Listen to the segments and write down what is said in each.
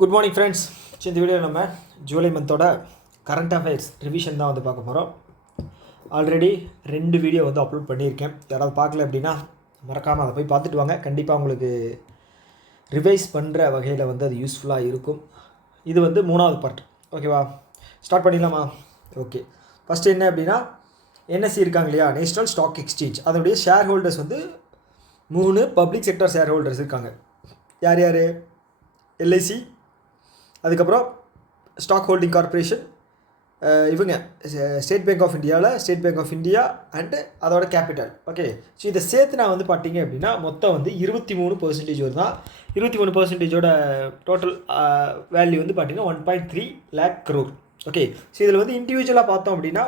Good morning friends. இந்த video நம்ம July மந்தோட current affairs revision தான் வந்து பார்க்க போகிறோம். ஆல்ரெடி 2 வீடியோ வந்து அப்லோட் பண்ணியிருக்கேன். யாராவது பார்க்கல அப்படின்னா மறக்காமல் அதை போய் பார்த்துட்டு வாங்க. கண்டிப்பாக உங்களுக்கு ரிவைஸ் பண்ணுற வகையில் வந்து அது யூஸ்ஃபுல்லாக இருக்கும். இது வந்து 3வது பார்ட். ஓகேவா, ஸ்டார்ட் பண்ணிடலாமா? ஓகே, ஃபஸ்ட்டு என்ன அப்படின்னா என்எஸ்சி இருக்காங்க இல்லையா, நேஷ்னல் ஸ்டாக் எக்ஸ்சேஞ்ச், அதனுடைய ஷேர் ஹோல்டர்ஸ் வந்து 3 பப்ளிக் செக்டர் ஷேர் ஹோல்டர்ஸ் இருக்காங்க. யார் யார்? எல்ஐசி, அதுக்கப்புறம் ஸ்டாக் ஹோல்டிங் கார்பரேஷன், இவங்க ஸ்டேட் பேங்க் ஆஃப் இந்தியாவில் state bank of India and அதோட கேபிட்டல். ஓகே, ஸோ இதை சேர்த்து நான் வந்து பார்த்தீங்க அப்படின்னா மொத்தம் வந்து 23% வருது தான். 23%ஓட டோட்டல் வேல்யூ வந்து பார்த்தீங்கன்னா 1.3 lakh crore. ஓகே, ஸோ இதில் வந்து இண்டிவிஜுவலாக பார்த்தோம் அப்படின்னா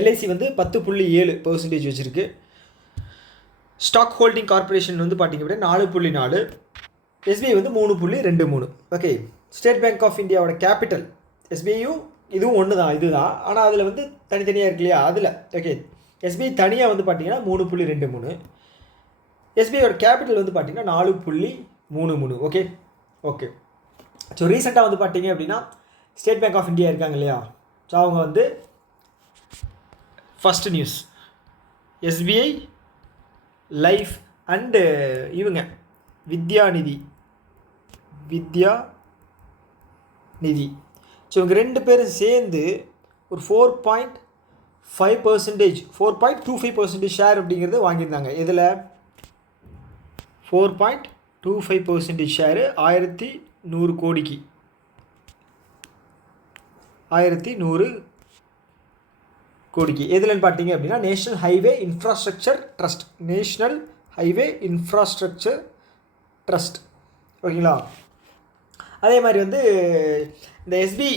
எல்ஐசி வந்து 10.7% வச்சுருக்கு. ஸ்டாக் ஹோல்டிங் கார்பரேஷன் வந்து பார்த்திங்க அப்படின்னா 4.4, எஸ்பிஐ வந்து 3.23. ஓகே, ஸ்டேட் பேங்க் ஆஃப் இந்தியாவோட கேபிட்டல், எஸ்பிஐயும் இதுவும் ஒன்று தான், இதுதான். ஆனால் அதில் வந்து தனித்தனியாக இருக்கு இல்லையா, அதில் ஓகே எஸ்பிஐ தனியாக வந்து பார்த்திங்கன்னா 3.23, எஸ்பிஐயோட கேபிட்டல் வந்து பார்த்திங்கன்னா 4.33. ஓகே ஓகே ஸோ ரீசெண்டாக வந்து பார்த்திங்க அப்படின்னா ஸ்டேட் பேங்க் ஆஃப் இந்தியா இருக்காங்க இல்லையா, ஸோ அவங்க வந்து first news SBI life and இவங்க வித்யாநிதி, ஸோ இவங்க 2 பேரும் சேர்ந்து ஒரு 4.5%, 4.25% ஷேர் அப்படிங்கிறது வாங்கியிருந்தாங்க. இதில் 4.25% ஷேரு 1100 கோடிக்கு, 1100 கோடிக்கு எதுலன்னு பார்த்தீங்க அப்படின்னா national highway infrastructure trust, national highway infrastructure trust. ஓகேங்களா, அதே மாதிரி வந்து இந்த எஸ்பி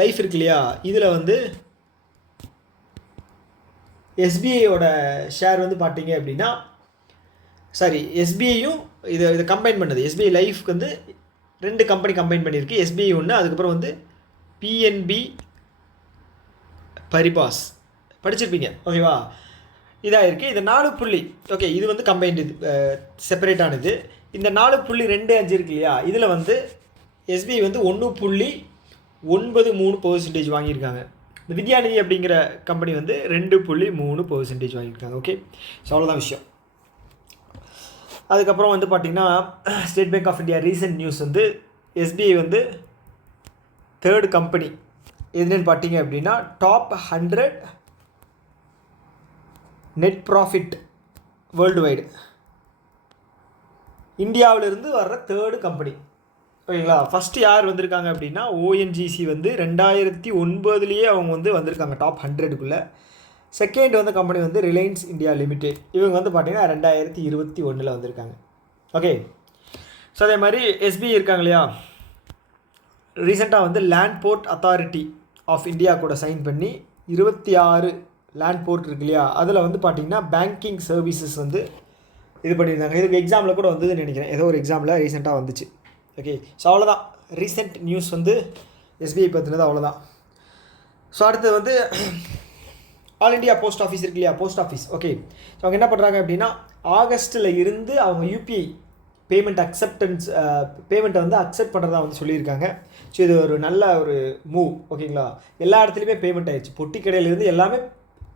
லைஃப் இருக்கு இல்லையா, இதில் வந்து எஸ்பிஐயோட ஷேர் வந்து பார்த்தீங்க அப்படின்னா எஸ்பிஐயும் இதை கம்பைன் பண்ணது, எஸ்பிஐ லைஃப்க்கு வந்து 2 கம்பெனி கம்பைன் பண்ணியிருக்கு. எஸ்பிஐ ஒன்று, அதுக்கப்புறம் வந்து பிஎன்பி பரிபாஸ் படிச்சிருப்பீங்க. ஓகேவா, இதாக இருக்குது. இந்த 4 ஓகே இது வந்து கம்பைன்டு, இது செப்பரேட்டானது. இந்த 4.25 இருக்கு இல்லையா, இதில் வந்து எஸ்பிஐ வந்து 1.93% வாங்கியிருக்காங்க. இந்த வித்யாநிதி அப்படிங்கிற கம்பெனி வந்து 2.3% வாங்கியிருக்காங்க. ஓகே, ஸோ அவ்வளோதான் விஷயம். அதுக்கப்புறம் வந்து பார்த்திங்கன்னா state bank of India recent news வந்து எஸ்பிஐ வந்து 3rd கம்பெனி எதுன்னு பார்த்தீங்க அப்படின்னா top 100 net profit world wide, இந்தியாவிலிருந்து வர்ற 3rd கம்பெனி. ஓகேங்களா, ஃபஸ்ட்டு யார் வந்திருக்காங்க அப்படின்னா ஓஎன்ஜிசி வந்து 2009 அவங்க வந்து வந்திருக்காங்க டாப் 100க்குள்ளே. செகண்ட் வந்து கம்பெனி வந்து ரிலையன்ஸ் இந்தியா லிமிடெட், இவங்க வந்து பார்த்திங்கன்னா 2021 வந்திருக்காங்க. ஓகே, ஸோ அதே மாதிரி எஸ்பிஐ இருக்காங்க இல்லையா, ரீசெண்டாக வந்து land port authority of India கூட சைன் பண்ணி 26 லேண்ட் போர்ட் இருக்கு இல்லையா, அதில் வந்து பார்த்திங்கன்னா பேங்கிங் சர்வீசஸ் வந்து இது பண்ணியிருந்தாங்க. இதுக்கு எக்ஸாமில் கூட வந்ததுன்னு நினைக்கிறேன், ஏதோ ஒரு எக்ஸாமில் ரீசெண்டாக வந்துச்சு. ஓகே, ஸோ அவ்வளோதான் ரீசெண்ட் நியூஸ் வந்து எஸ்பிஐ பற்றினது, அவ்வளோதான். ஸோ அடுத்தது வந்து ஆல் இண்டியா போஸ்ட் ஆஃபீஸ் இருக்கு இல்லையா, போஸ்ட் ஆஃபீஸ். ஓகே, ஸோ அவங்க என்ன பண்ணுறாங்க அப்படின்னா ஆகஸ்ட்டில் இருந்து அவங்க யூபிஐ பேமெண்ட்டை வந்து அக்செப்ட் பண்ணுறதா வந்து சொல்லியிருக்காங்க. ஸோ இது ஒரு நல்ல ஒரு மூவ். ஓகேங்களா, எல்லா இடத்துலையுமே பேமெண்ட் ஆகிடுச்சு, பொட்டி கடையிலேருந்து எல்லாமே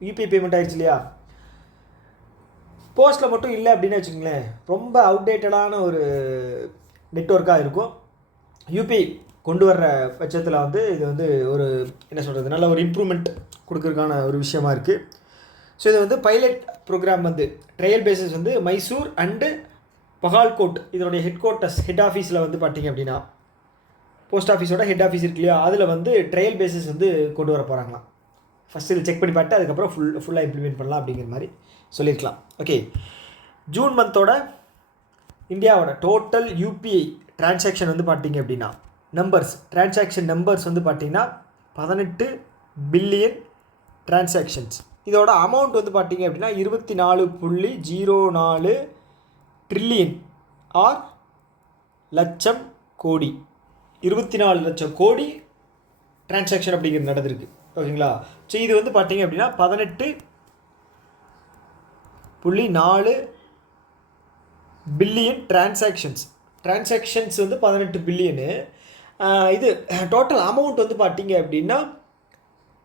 யூபிஐ பேமெண்ட் ஆகிடுச்சு இல்லையா. போஸ்ட்டில் மட்டும் இல்லை அப்படின்னு வச்சுக்கோங்களேன், ரொம்ப அவுடேட்டடான ஒரு நெட்வொர்க்காக இருக்கும். யூபிஐ கொண்டு வர்ற பட்சத்தில் வந்து இது வந்து ஒரு என்ன சொல்கிறது, நல்ல ஒரு இம்ப்ரூவ்மெண்ட் கொடுக்கறதுக்கான ஒரு விஷயமா இருக்குது. ஸோ இது வந்து பைலட் ப்ரோக்ராம் வந்து ட்ரையல் பேசிஸ் வந்து மைசூர் அண்டு பகால்கோட், இதனுடைய ஹெட் ஆஃபீஸில் வந்து பார்த்திங்க அப்படின்னா போஸ்ட் ஆஃபீஸோட ஹெட் ஆஃபீஸ் இருக்கு இல்லையா, அதில் வந்து ட்ரையல் பேசிஸ் வந்து கொண்டு வர போகிறாங்களாம். ஃபஸ்ட்டு இதில் செக் பண்ணி பார்த்து அதுக்கப்புறம் ஃபுல்லாக இம்ப்ளிமெண்ட் பண்ணலாம் அப்படிங்கிற மாதிரி சொல்லியிருக்கலாம். ஓகே, ஜூன் மந்தோட இந்தியாவோட டோட்டல் யூபிஐ டிரான்சாக்ஷன் வந்து பார்த்திங்க அப்படின்னா டிரான்சாக்ஷன் நம்பர்ஸ் வந்து பார்த்திங்கன்னா 18 பில்லியன் டிரான்சாக்ஷன்ஸ். இதோட அமௌண்ட் வந்து பார்த்திங்க அப்படின்னா 24.04 ட்ரில்லியன் ஆர் லட்சம் கோடி, 24 லட்சம் கோடி டிரான்சாக்ஷன் அப்படிங்கிறது நடந்திருக்கு. ஓகேங்களா, ஸோ இது வந்து பார்த்திங்க அப்படின்னா 18.4 பில்லியன் டிரான்சாக்ஷன்ஸ் டிரான்சாக்ஷன்ஸ் வந்து 18 பில்லியனு. இது டோட்டல் அமௌண்ட் வந்து பார்த்தீங்க அப்படின்னா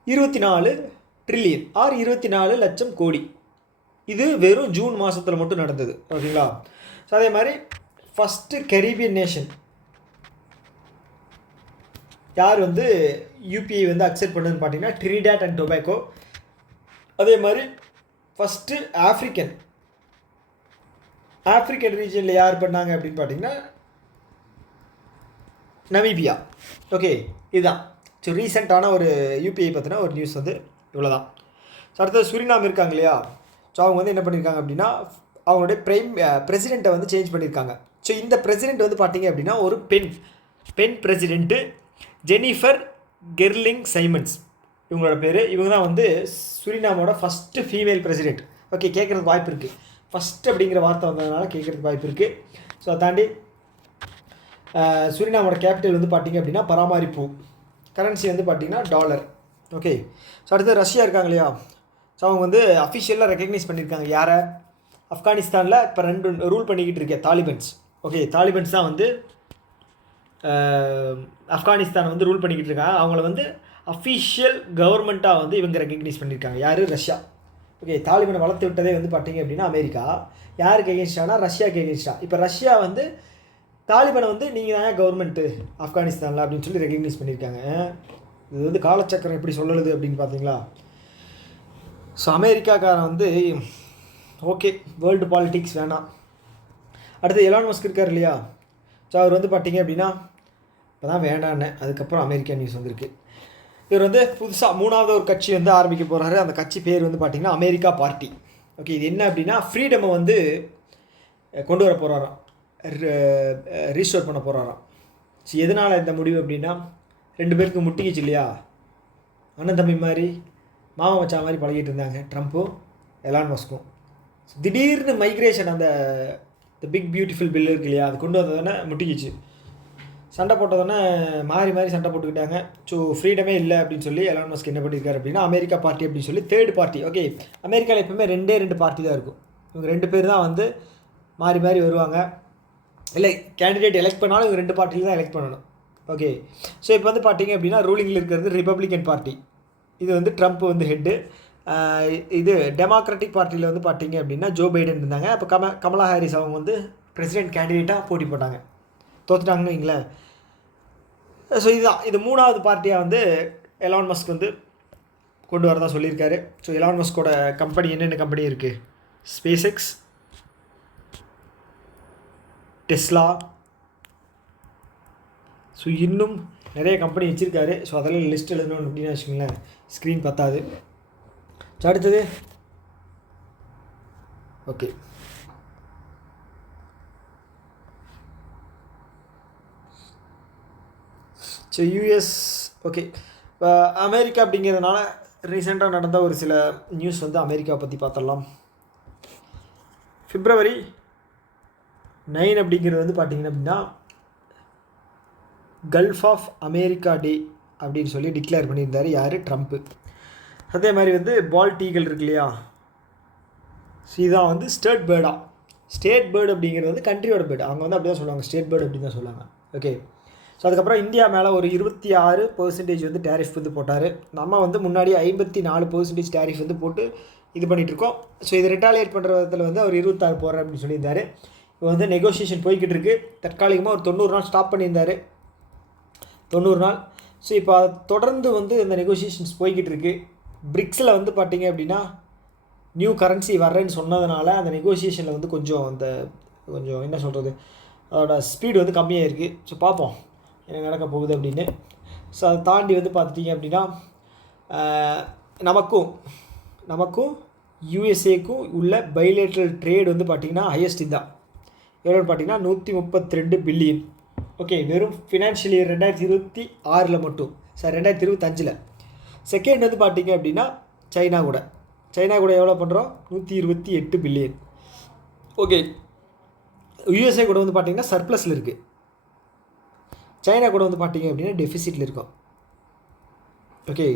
24 ட்ரில்லியன் ஆர் 24 லட்சம் கோடி. இது வெறும் ஜூன் மாதத்தில் மட்டும் நடந்தது. ஓகேங்களா? ஸோ அதே மாதிரி ஃபஸ்ட்டு கரீபியன் நேஷன் யார் வந்து யூபிஐ வந்து அக்செப்ட் பண்ணுதுன்னு பார்த்தீங்கன்னா ட்ரினிடாட் அண்ட் டொபாக்கோ. அதே மாதிரி ஃபஸ்ட்டு ஆஃப்ரிக்கன் ரீஜனில் யார் பண்ணாங்க அப்படின்னு பார்த்தீங்கன்னா நமீபியா. ஓகே, இதுதான். ஸோ ரீசெண்டான ஒரு யூபிஐ பற்றின ஒரு நியூஸ் வந்து இவ்வளோ தான். ஸோ அடுத்தது சுரினாம் இருக்காங்க இல்லையா? ஸோ அவங்க வந்து என்ன பண்ணியிருக்காங்க அப்படின்னா அவங்களுடைய பிரசிடெண்ட்டை வந்து சேஞ்ச் பண்ணியிருக்காங்க. ஸோ இந்த பிரசிடெண்ட் வந்து பார்த்தீங்க அப்படின்னா ஒரு பெண் பிரசிடெண்ட்டு ஜெனிஃபர் கெர்லிங் சைமன்ஸ் இவங்களோட பேர். இவங்க தான் வந்து சுரினாமோட ஃபஸ்ட்டு ஃபீமேல் பிரசிடெண்ட். ஓகே, கேட்குறதுக்கு வாய்ப்பு இருக்குது. ஃபஸ்ட் அப்படிங்கிற வார்த்தை வந்ததுனால கேட்குறதுக்கு வாய்ப்பு இருக்குது. ஸோ அதை தாண்டி சுரினாமோட கேபிட்டல் வந்து பார்த்திங்க அப்படின்னா பராமரிப்பு. கரன்சி வந்து பார்த்திங்கன்னா $. ஓகே, ஸோ அடுத்து ரஷ்யா இருக்காங்க இல்லையா? ஸோ அவங்க வந்து அஃபிஷியலாக ரெக்கக்னைஸ் பண்ணியிருக்காங்க. யாரை? ஆப்கானிஸ்தானில் இப்போ 2 ரூல் பண்ணிக்கிட்டு இருக்கேன் தாலிபன்ஸ். ஓகே, தாலிபன்ஸ் தான் வந்து ஆப்கானிஸ்தான் வந்து ரூல் பண்ணிக்கிட்டு இருக்காங்க. அவங்கள வந்து அஃபிஷியல் கவர்மெண்ட்டாக வந்து இவங்க ரெக்கக்னைஸ் பண்ணியிருக்காங்க. யார்? ரஷ்யா. ஓகே, தாலிபனை வளர்த்து விட்டதே வந்து பார்த்தீங்க அப்படின்னா அமெரிக்கா. யாருக்கு எகென்ஸ்டானா ரஷ்யாவுக்கு எகென்ஸ்டா. இப்போ ரஷ்யா வந்து தாலிபனை வந்து நீங்கள் தான் கவர்மெண்ட்டு ஆப்கானிஸ்தானில் அப்படின்னு சொல்லி ரெக்கக்னைஸ் பண்ணியிருக்காங்க. இது வந்து காலச்சக்கரம் எப்படி சொல்லுது அப்படின்னு பார்த்தீங்களா? ஸோ அமெரிக்காக்காரன் வந்து ஓகே வேர்ல்டு பாலிட்டிக்ஸ் வேணாம். அடுத்து எலான் மஸ்க் இருக்கார் இல்லையா? ஸோ அவர் வந்து பார்த்தீங்க அப்படின்னா இப்போ தான் வேண்டான்னு அதுக்கப்புறம் அமெரிக்கா நியூஸ் வந்திருக்கு. இவர் வந்து புதுசாக 3வது ஒரு கட்சி வந்து ஆரம்பிக்க போகிறாரு. அந்த கட்சி பேர் வந்து பார்த்திங்கன்னா அமெரிக்கா பார்ட்டி. ஓகே, இது என்ன அப்படின்னா ஃப்ரீடமை வந்து கொண்டு வர போகிறாராம், ரீஸ்டோர் பண்ண போகிறாராம். ஸோ எதனால் இந்த முடிவு அப்படின்னா 2 பேருக்கு முட்டிக்கிச்சு இல்லையா? அண்ணன் தம்பி மாதிரி மாமா மச்சா மாதிரி பழகிட்டு இருந்தாங்க ட்ரம்ப்பும் எலான் மஸ்க்கும். திடீர்னு மைக்ரேஷன் அந்த பிக் பியூட்டிஃபுல் பில் இருக்கு இல்லையா? அது கொண்டு வந்ததுன்னா முட்டிக்கிச்சு. சண்டை போட்டதுன்னா மாறி சண்டை போட்டுக்கிட்டாங்க. ஸோ ஃப்ரீடமே இல்லை அப்படின்னு சொல்லி எலான் மஸ்க் என்ன பண்ணியிருக்காரு அப்படின்னா அமெரிக்கா பார்ட்டி அப்படின்னு சொல்லி 3rd பார்ட்டி. ஓகே, அமெரிக்காவில் எப்பவுமே 2 பார்ட்டி தான் இருக்கும். இவங்க 2 பேர் தான் வந்து மாறி வருவாங்க. இல்லை கேண்டிடேட் எலெக்ட் பண்ணாலும் இவங்க 2 பார்ட்டியில் தான் எலெக்ட் பண்ணணும். ஓகே, ஸோ இப்போ வந்து பார்த்தீங்க அப்படின்னா ரூலிங்கில் இருக்கிறது ரிப்பப்ளிகன் பார்ட்டி. இது வந்து ட்ரம்ப் வந்து ஹெட்டு. இது டெமோக்ராட்டிக் பார்ட்டியில் வந்து பார்த்தீங்க அப்படின்னா ஜோ பைடன் இருந்தாங்க. அப்போ கமலா ஹாரிஸ் அவங்க வந்து பிரசிடென்ட் கேண்டிடேட்டாக போட்டி போட்டாங்க, தோத்துட்டாங்கன்னு வைங்களேன். ஸோ இதுதான் இது 3வது பார்ட்டியாக வந்து எலான் மஸ்க் வந்து கொண்டு வரதான் சொல்லியிருக்காரு. ஸோ எலான் மஸ்கோட கம்பெனி என்னென்ன கம்பெனி இருக்குது? ஸ்பேஸ் எக்ஸ், டெஸ்லா, ஸோ இன்னும் நிறைய கம்பெனி வச்சுருக்காரு. ஸோ அதெல்லாம் லிஸ்ட் எழுதணும் அப்படின்னு வச்சுக்கோங்களேன், ஸ்க்ரீன் பத்தாது. ஸோ அடுத்தது ஓகே, ஸோ யூஎஸ். ஓகே, இப்போ அமெரிக்கா அப்படிங்கிறதுனால ரீசெண்டாக நடந்த ஒரு சில நியூஸ் வந்து அமெரிக்காவை பற்றி பார்த்துடலாம். February 9 அப்படிங்கிறது வந்து பார்த்திங்கன்னா அப்படின்னா கல்ஃப் ஆஃப் அமெரிக்கா டே அப்படின்னு சொல்லி டிக்ளேர் பண்ணியிருந்தார் யார்? ட்ரம்ப்பு. அதே மாதிரி வந்து பால்ட் ஈகிள் இருக்கு இல்லையா? இதுதான் வந்து ஸ்டேட் பேர்டு அப்படிங்கிறது வந்து கண்ட்ரியோட பேர்டு. அவங்க வந்து அப்படி தான் சொல்லுவாங்க, ஸ்டேட் பேர்டு அப்படின்னு தான் சொல்லுவாங்க. ஓகே, ஸோ அதுக்கப்புறம் இந்தியா மேலே ஒரு 26% வந்து டேரிஃப் வந்து போட்டார். நம்ம வந்து முன்னாடி 54% டேரிஃப் வந்து போட்டு இது பண்ணிகிட்ருக்கோம். ஸோ இதை ரிட்டாலியேட் பண்ணுற விதத்தில் வந்து அவர் 26 போடுறேன் அப்படின்னு சொல்லியிருந்தார். இப்போ வந்து நெகோசியேஷன் போய்கிட்டு இருக்குது. தற்காலிகமாக ஒரு 90 நாள் ஸ்டாப் பண்ணியிருந்தார், 90 நாள். ஸோ இப்போ தொடர்ந்து வந்து இந்த நெகோசியேஷன்ஸ் போய்கிட்டு இருக்குது. பிரிக்ஸில் வந்து பார்த்திங்க அப்படின்னா நியூ கரன்சி வர்றேன்னு சொன்னதுனால அந்த நெகோசியேஷனில் வந்து கொஞ்சம் என்ன சொல்கிறது, அதோட ஸ்பீடு வந்து கம்மியாக இருக்குது. ஸோ பார்ப்போம் என்ன நடக்க போகுது அப்படின்னு. ஸோ அதை தாண்டி வந்து பார்த்துட்டிங்க அப்படின்னா நமக்கும் யூஎஸ்ஏக்கும் உள்ள பைலேட்ரல் ட்ரேட் வந்து பார்த்திங்கன்னா ஹையஸ்ட் இதுதான். எவ்வளோன்னு பார்த்தீங்கன்னா 132 பில்லியன். ஓகே, வெறும் ஃபினான்ஷியல் இயர் 2026 மட்டும், சார் 2025. செகண்ட் வந்து பார்த்திங்க அப்படின்னா சைனா கூட எவ்வளோ பண்ணுறோம்? 128 பில்லியன். ஓகே, யூஎஸ்ஏ கூட வந்து பார்த்திங்கன்னா சர்ப்ளஸில் இருக்குது. சைனா கூட வந்து பார்த்திங்க அப்படின்னா டெஃபிசிட்டில் இருக்கும். ஓகே,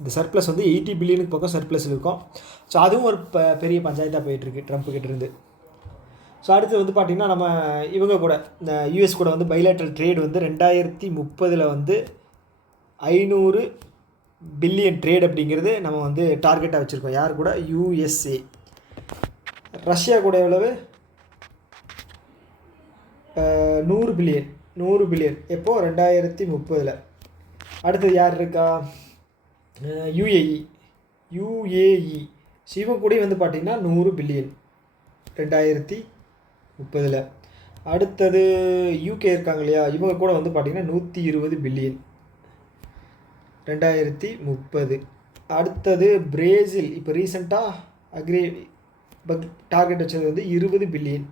இந்த சர்ப்ளஸ் வந்து 80 பில்லியனுக்கு பக்கம் சர்ப்ளஸில் இருக்கும். ஸோ அதுவும் ஒரு பெரிய பஞ்சாயத்தாக போயிட்டுருக்கு ட்ரம்ப் கிட்டேருந்து. ஸோ அடுத்து வந்து பார்த்திங்கன்னா நம்ம இவங்க கூட இந்த யூஎஸ் கூட வந்து பைலேட்ரல் ட்ரேட் வந்து 2030 வந்து 500 பில்லியன் ட்ரேட் அப்படிங்கிறது நம்ம வந்து டார்கெட்டாக வச்சுருக்கோம். யார் கூட? யூஎஸ்ஏ. ரஷ்யா கூட எவ்வளவு? 100 பில்லியன் எப்போது? 2030. அடுத்தது யார் இருக்கா? யூஏஇ. ஸோ இவங்க கூட வந்து பார்த்திங்கன்னா 100 பில்லியன் 2030. அடுத்தது யூகே இருக்காங்க இல்லையா, இவங்க கூட வந்து பார்த்திங்கன்னா 120 பில்லியன் 2030. அடுத்தது பிரேசில் இப்போ ரீசெண்டாக டார்கெட் வச்சது வந்து 20 பில்லியன்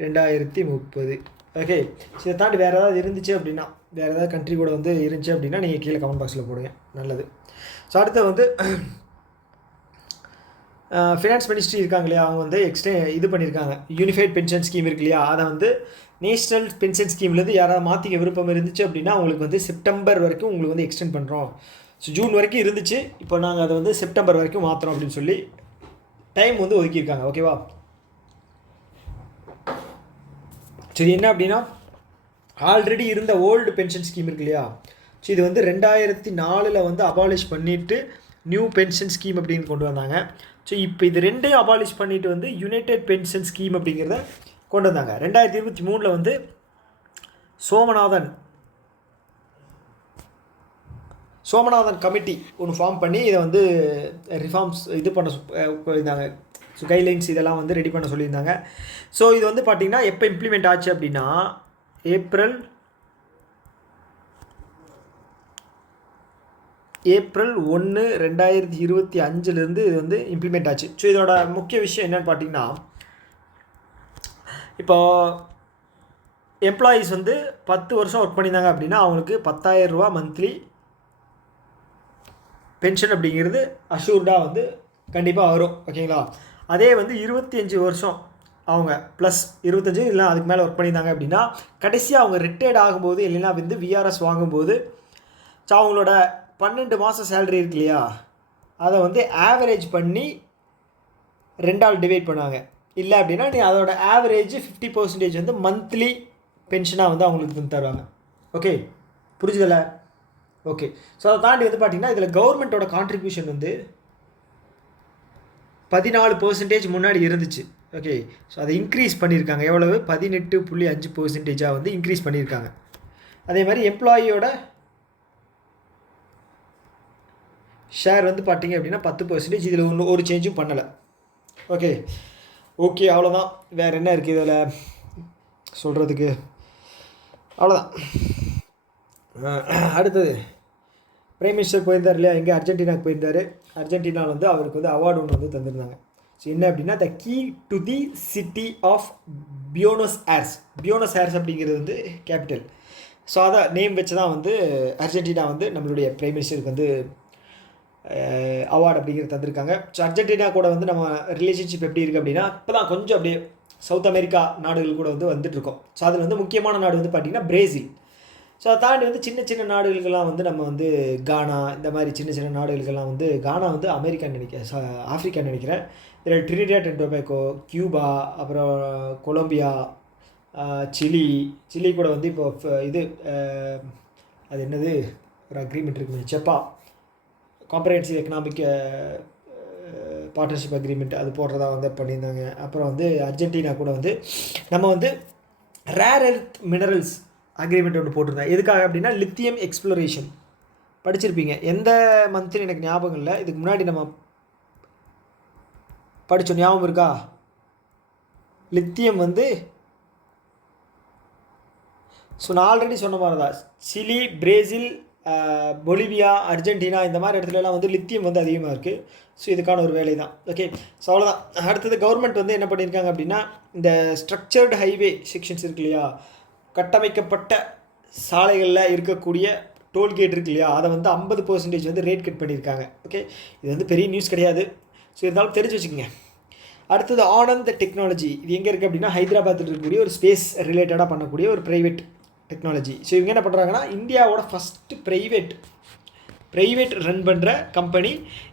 2030. ஓகே. ஸோ இதை தாண்டி வேறு ஏதாவது இருந்துச்சு அப்படின்னா, வேறு ஏதாவது கண்ட்ரி கூட வந்து இருந்துச்சு அப்படின்னா நீங்கள் கீழே கமெண்ட் பாக்ஸில் போடுங்க. நல்லது. ஸோ அடுத்து வந்து ஃபினான்ஸ் மினிஸ்ட்ரி இருக்காங்க இல்லையா, அவங்க வந்து இது பண்ணியிருக்காங்க. யூனிஃபைட் பென்ஷன் ஸ்கீம் இருக்கு இல்லையா, அதை வந்து நேஷ்னல் பென்ஷன் ஸ்கீம்லேருந்து யாராவது மாற்றிக்க விருப்பம் இருந்துச்சு அப்படின்னா அவங்களுக்கு வந்து செப்டம்பர் வரைக்கும் உங்களுக்கு வந்து எக்ஸ்டெண்ட் பண்ணுறோம். ஸோ ஜூன் வரைக்கும் இருந்துச்சு, இப்போ நாங்கள் அதை வந்து செப்டம்பர் வரைக்கும் மாற்றுறோம் அப்படின்னு சொல்லி டைம் வந்து ஒதுக்கியிருக்காங்க. ஓகேவா? சரி, என்ன அப்படின்னா ஆல்ரெடி இருந்த ஓல்டு பென்ஷன் ஸ்கீம் இருக்கு இல்லையா, ஸோ இது வந்து 2004 வந்து அபாலிஷ் பண்ணிவிட்டு நியூ பென்ஷன் ஸ்கீம் அப்படின்னு கொண்டு வந்தாங்க. ஸோ இப்போ இது ரெண்டையும் அபாலிஷ் பண்ணிவிட்டு வந்து யுனைடெட் பென்ஷன் ஸ்கீம் அப்படிங்கிறத கொண்டு வந்தாங்க. 2023 வந்து சோமநாதன் கமிட்டி ஒன்று ஃபார்ம் பண்ணி இதை வந்து ரிஃபார்ம்ஸ் இது பண்ண இருந்தாங்க. ஸோ கைட்லைன்ஸ் இதெல்லாம் வந்து ரெடி பண்ண சொல்லியிருந்தாங்க. ஸோ இது வந்து பார்த்திங்கன்னா எப்போ இம்ப்ளிமெண்ட் ஆச்சு அப்படின்னா ஏப்ரல் 1, 2025 இது வந்து இம்ப்ளிமெண்ட் ஆச்சு. ஸோ இதோட முக்கிய விஷயம் என்னென்னு பார்த்தீங்கன்னா, இப்போ எம்ப்ளாயீஸ் வந்து 10 வருஷம் ஒர்க் பண்ணியிருந்தாங்க அப்படின்னா அவங்களுக்கு 10,000 ரூபா மந்த்லி பென்ஷன் அப்படிங்கிறது அஷ்யூர்டாக வந்து கண்டிப்பாக வரும். ஓகேங்களா? அதே வந்து 25 வருஷம் அவங்க ப்ளஸ் 25 இல்லை அதுக்கு மேலே ஒர்க் பண்ணியிருந்தாங்க அப்படின்னா கடைசியாக அவங்க ரிட்டையர்ட் ஆகும்போது இல்லைன்னா வந்து விஆர்எஸ் வாங்கும்போது ஸோ அவங்களோட 12 மாதம் சேலரி இருக்கு இல்லையா, அதை வந்து ஆவரேஜ் பண்ணி 2ஆல் டிவைட் பண்ணுவாங்க. இல்லை அப்படின்னா நீ அதோட ஆவரேஜ் 50% வந்து மந்த்லி பென்ஷனாக வந்து அவங்களுக்கு வந்து தருவாங்க. ஓகே, புரிஞ்சுதில்ல? ஓகே. ஸோ அதை தாண்டி வந்து பார்த்திங்கன்னா இதில் கவர்மெண்ட்டோட கான்ட்ரிபியூஷன் வந்து 14% முன்னாடி இருந்துச்சு. ஓகே. ஸோ அதை இன்க்ரீஸ் பண்ணியிருக்காங்க. எவ்வளவு? 18.5% வந்து இன்க்ரீஸ் பண்ணியிருக்காங்க. அதே மாதிரி எம்ப்ளாயியோட ஷேர் வந்து பார்த்திங்க அப்படின்னா 10%. இதில் ஒரு சேஞ்சும் பண்ணலை. ஓகே, அவ்வளோதான். வேறு என்ன இருக்குது இதில் சொல்கிறதுக்கு? அவ்வளோதான். அடுத்தது பிரைம் மினிஸ்டர் போயிருந்தார் இல்லையா, எங்கே? அர்ஜென்டினாவுக்கு போயிருந்தார். அர்ஜென்டினாவில் வந்து அவருக்கு வந்து அவார்டு ஒன்று வந்து தந்திருந்தாங்க. ஸோ என்ன அப்படின்னா the key to the city of Buenos Aires அப்படிங்கிறது வந்து கேபிட்டல். ஸோ அதை நேம் வச்சு தான் வந்து அர்ஜென்டினா வந்து நம்மளுடைய பிரைம் மினிஸ்டருக்கு வந்து அவார்டு அப்படிங்கிறது தந்திருக்காங்க. ஸோ அர்ஜென்டினா கூட வந்து நம்ம ரிலேஷன்ஷிப் எப்படி இருக்குது அப்படின்னா இப்போ தான் கொஞ்சம் அப்படியே சவுத் அமெரிக்கா நாடுகள் கூட வந்து வந்துட்டுருக்கோம். ஸோ அதில் வந்து முக்கியமான நாடு வந்து பார்த்திங்கன்னா பிரேசில். ஸோ அதை தாண்டி வந்து சின்ன சின்ன நாடுகளுக்கெல்லாம் வந்து நம்ம வந்து கானா, இந்த மாதிரி சின்ன சின்ன நாடுகளுக்கெல்லாம் வந்து கானா வந்து அமெரிக்கான்னு நினைக்கிறேன், ஆஃப்ரிக்கான்னு நினைக்கிறேன். இதில் ட்ரினிடாட் அண்ட் டொபாக்கோ, கியூபா, அப்புறம் கொலம்பியா, சிலி கூட வந்து இப்போ இது அது என்னது ஒரு அக்ரிமெண்ட் இருக்குங்க, செப்பா, காம்ப்ரஹென்சிவ் எக்கனாமிக் பார்ட்னர்ஷிப் அக்ரிமெண்ட், அது போடுறதா வந்து பண்ணியிருந்தாங்க. அப்புறம் வந்து அர்ஜென்டினா கூட வந்து நம்ம வந்து ரேர் எர்த் மினரல்ஸ் அக்ரிமெண்ட் ஒன்று போட்டிருந்தேன். எதுக்காக அப்படின்னா லித்தியம் எக்ஸ்ப்ளோரேஷன் படிச்சிருப்பீங்க. எந்த மந்த்னு எனக்கு ஞாபகம் இல்லை, இதுக்கு முன்னாடி நம்ம படித்தோம், ஞாபகம் இருக்கா? லித்தியம் வந்து ஸோ நான் ஆல்ரெடி சொன்ன மாதிரி தான் சிலி, பிரேசில், பொலிவியா, அர்ஜென்டினா இந்த மாதிரி இடத்துலலாம் வந்து லித்தியம் வந்து அதிகமாக இருக்குது. ஸோ இதுக்கான ஒரு வேலை தான். ஓகே. ஸோ அவ்வளோதான். அடுத்தது கவர்மெண்ட் வந்து என்ன பண்ணியிருக்காங்க அப்படின்னா இந்த ஸ்ட்ரக்சர்டு ஹைவே செக்ஷன்ஸ் இருக்கு இல்லையா, கட்டமைக்கப்பட்ட சாலைகளில் இருக்கக்கூடிய டோல்கேட் இருக்கு இல்லையா, அதை வந்து 50% வந்து ரேட் கட் பண்ணியிருக்காங்க. ஓகே. இது வந்து பெரிய நியூஸ் கிடையாது. ஸோ இருந்தாலும் தெரிஞ்சு வச்சுக்கோங்க. அடுத்தது ஆனந்த் டெக்னாலஜி. இது எங்கே இருக்குது அப்படின்னா ஹைதராபாத்தில் இருக்கக்கூடிய ஒரு ஸ்பேஸ் ரிலேட்டடாக பண்ணக்கூடிய ஒரு ப்ரைவேட் டெக்னாலஜி. ஸோ இவங்க என்ன பண்ணுறாங்கன்னா இந்தியாவோட ஃபஸ்ட்டு ப்ரைவேட் ரன் பண்ணுற கம்பெனி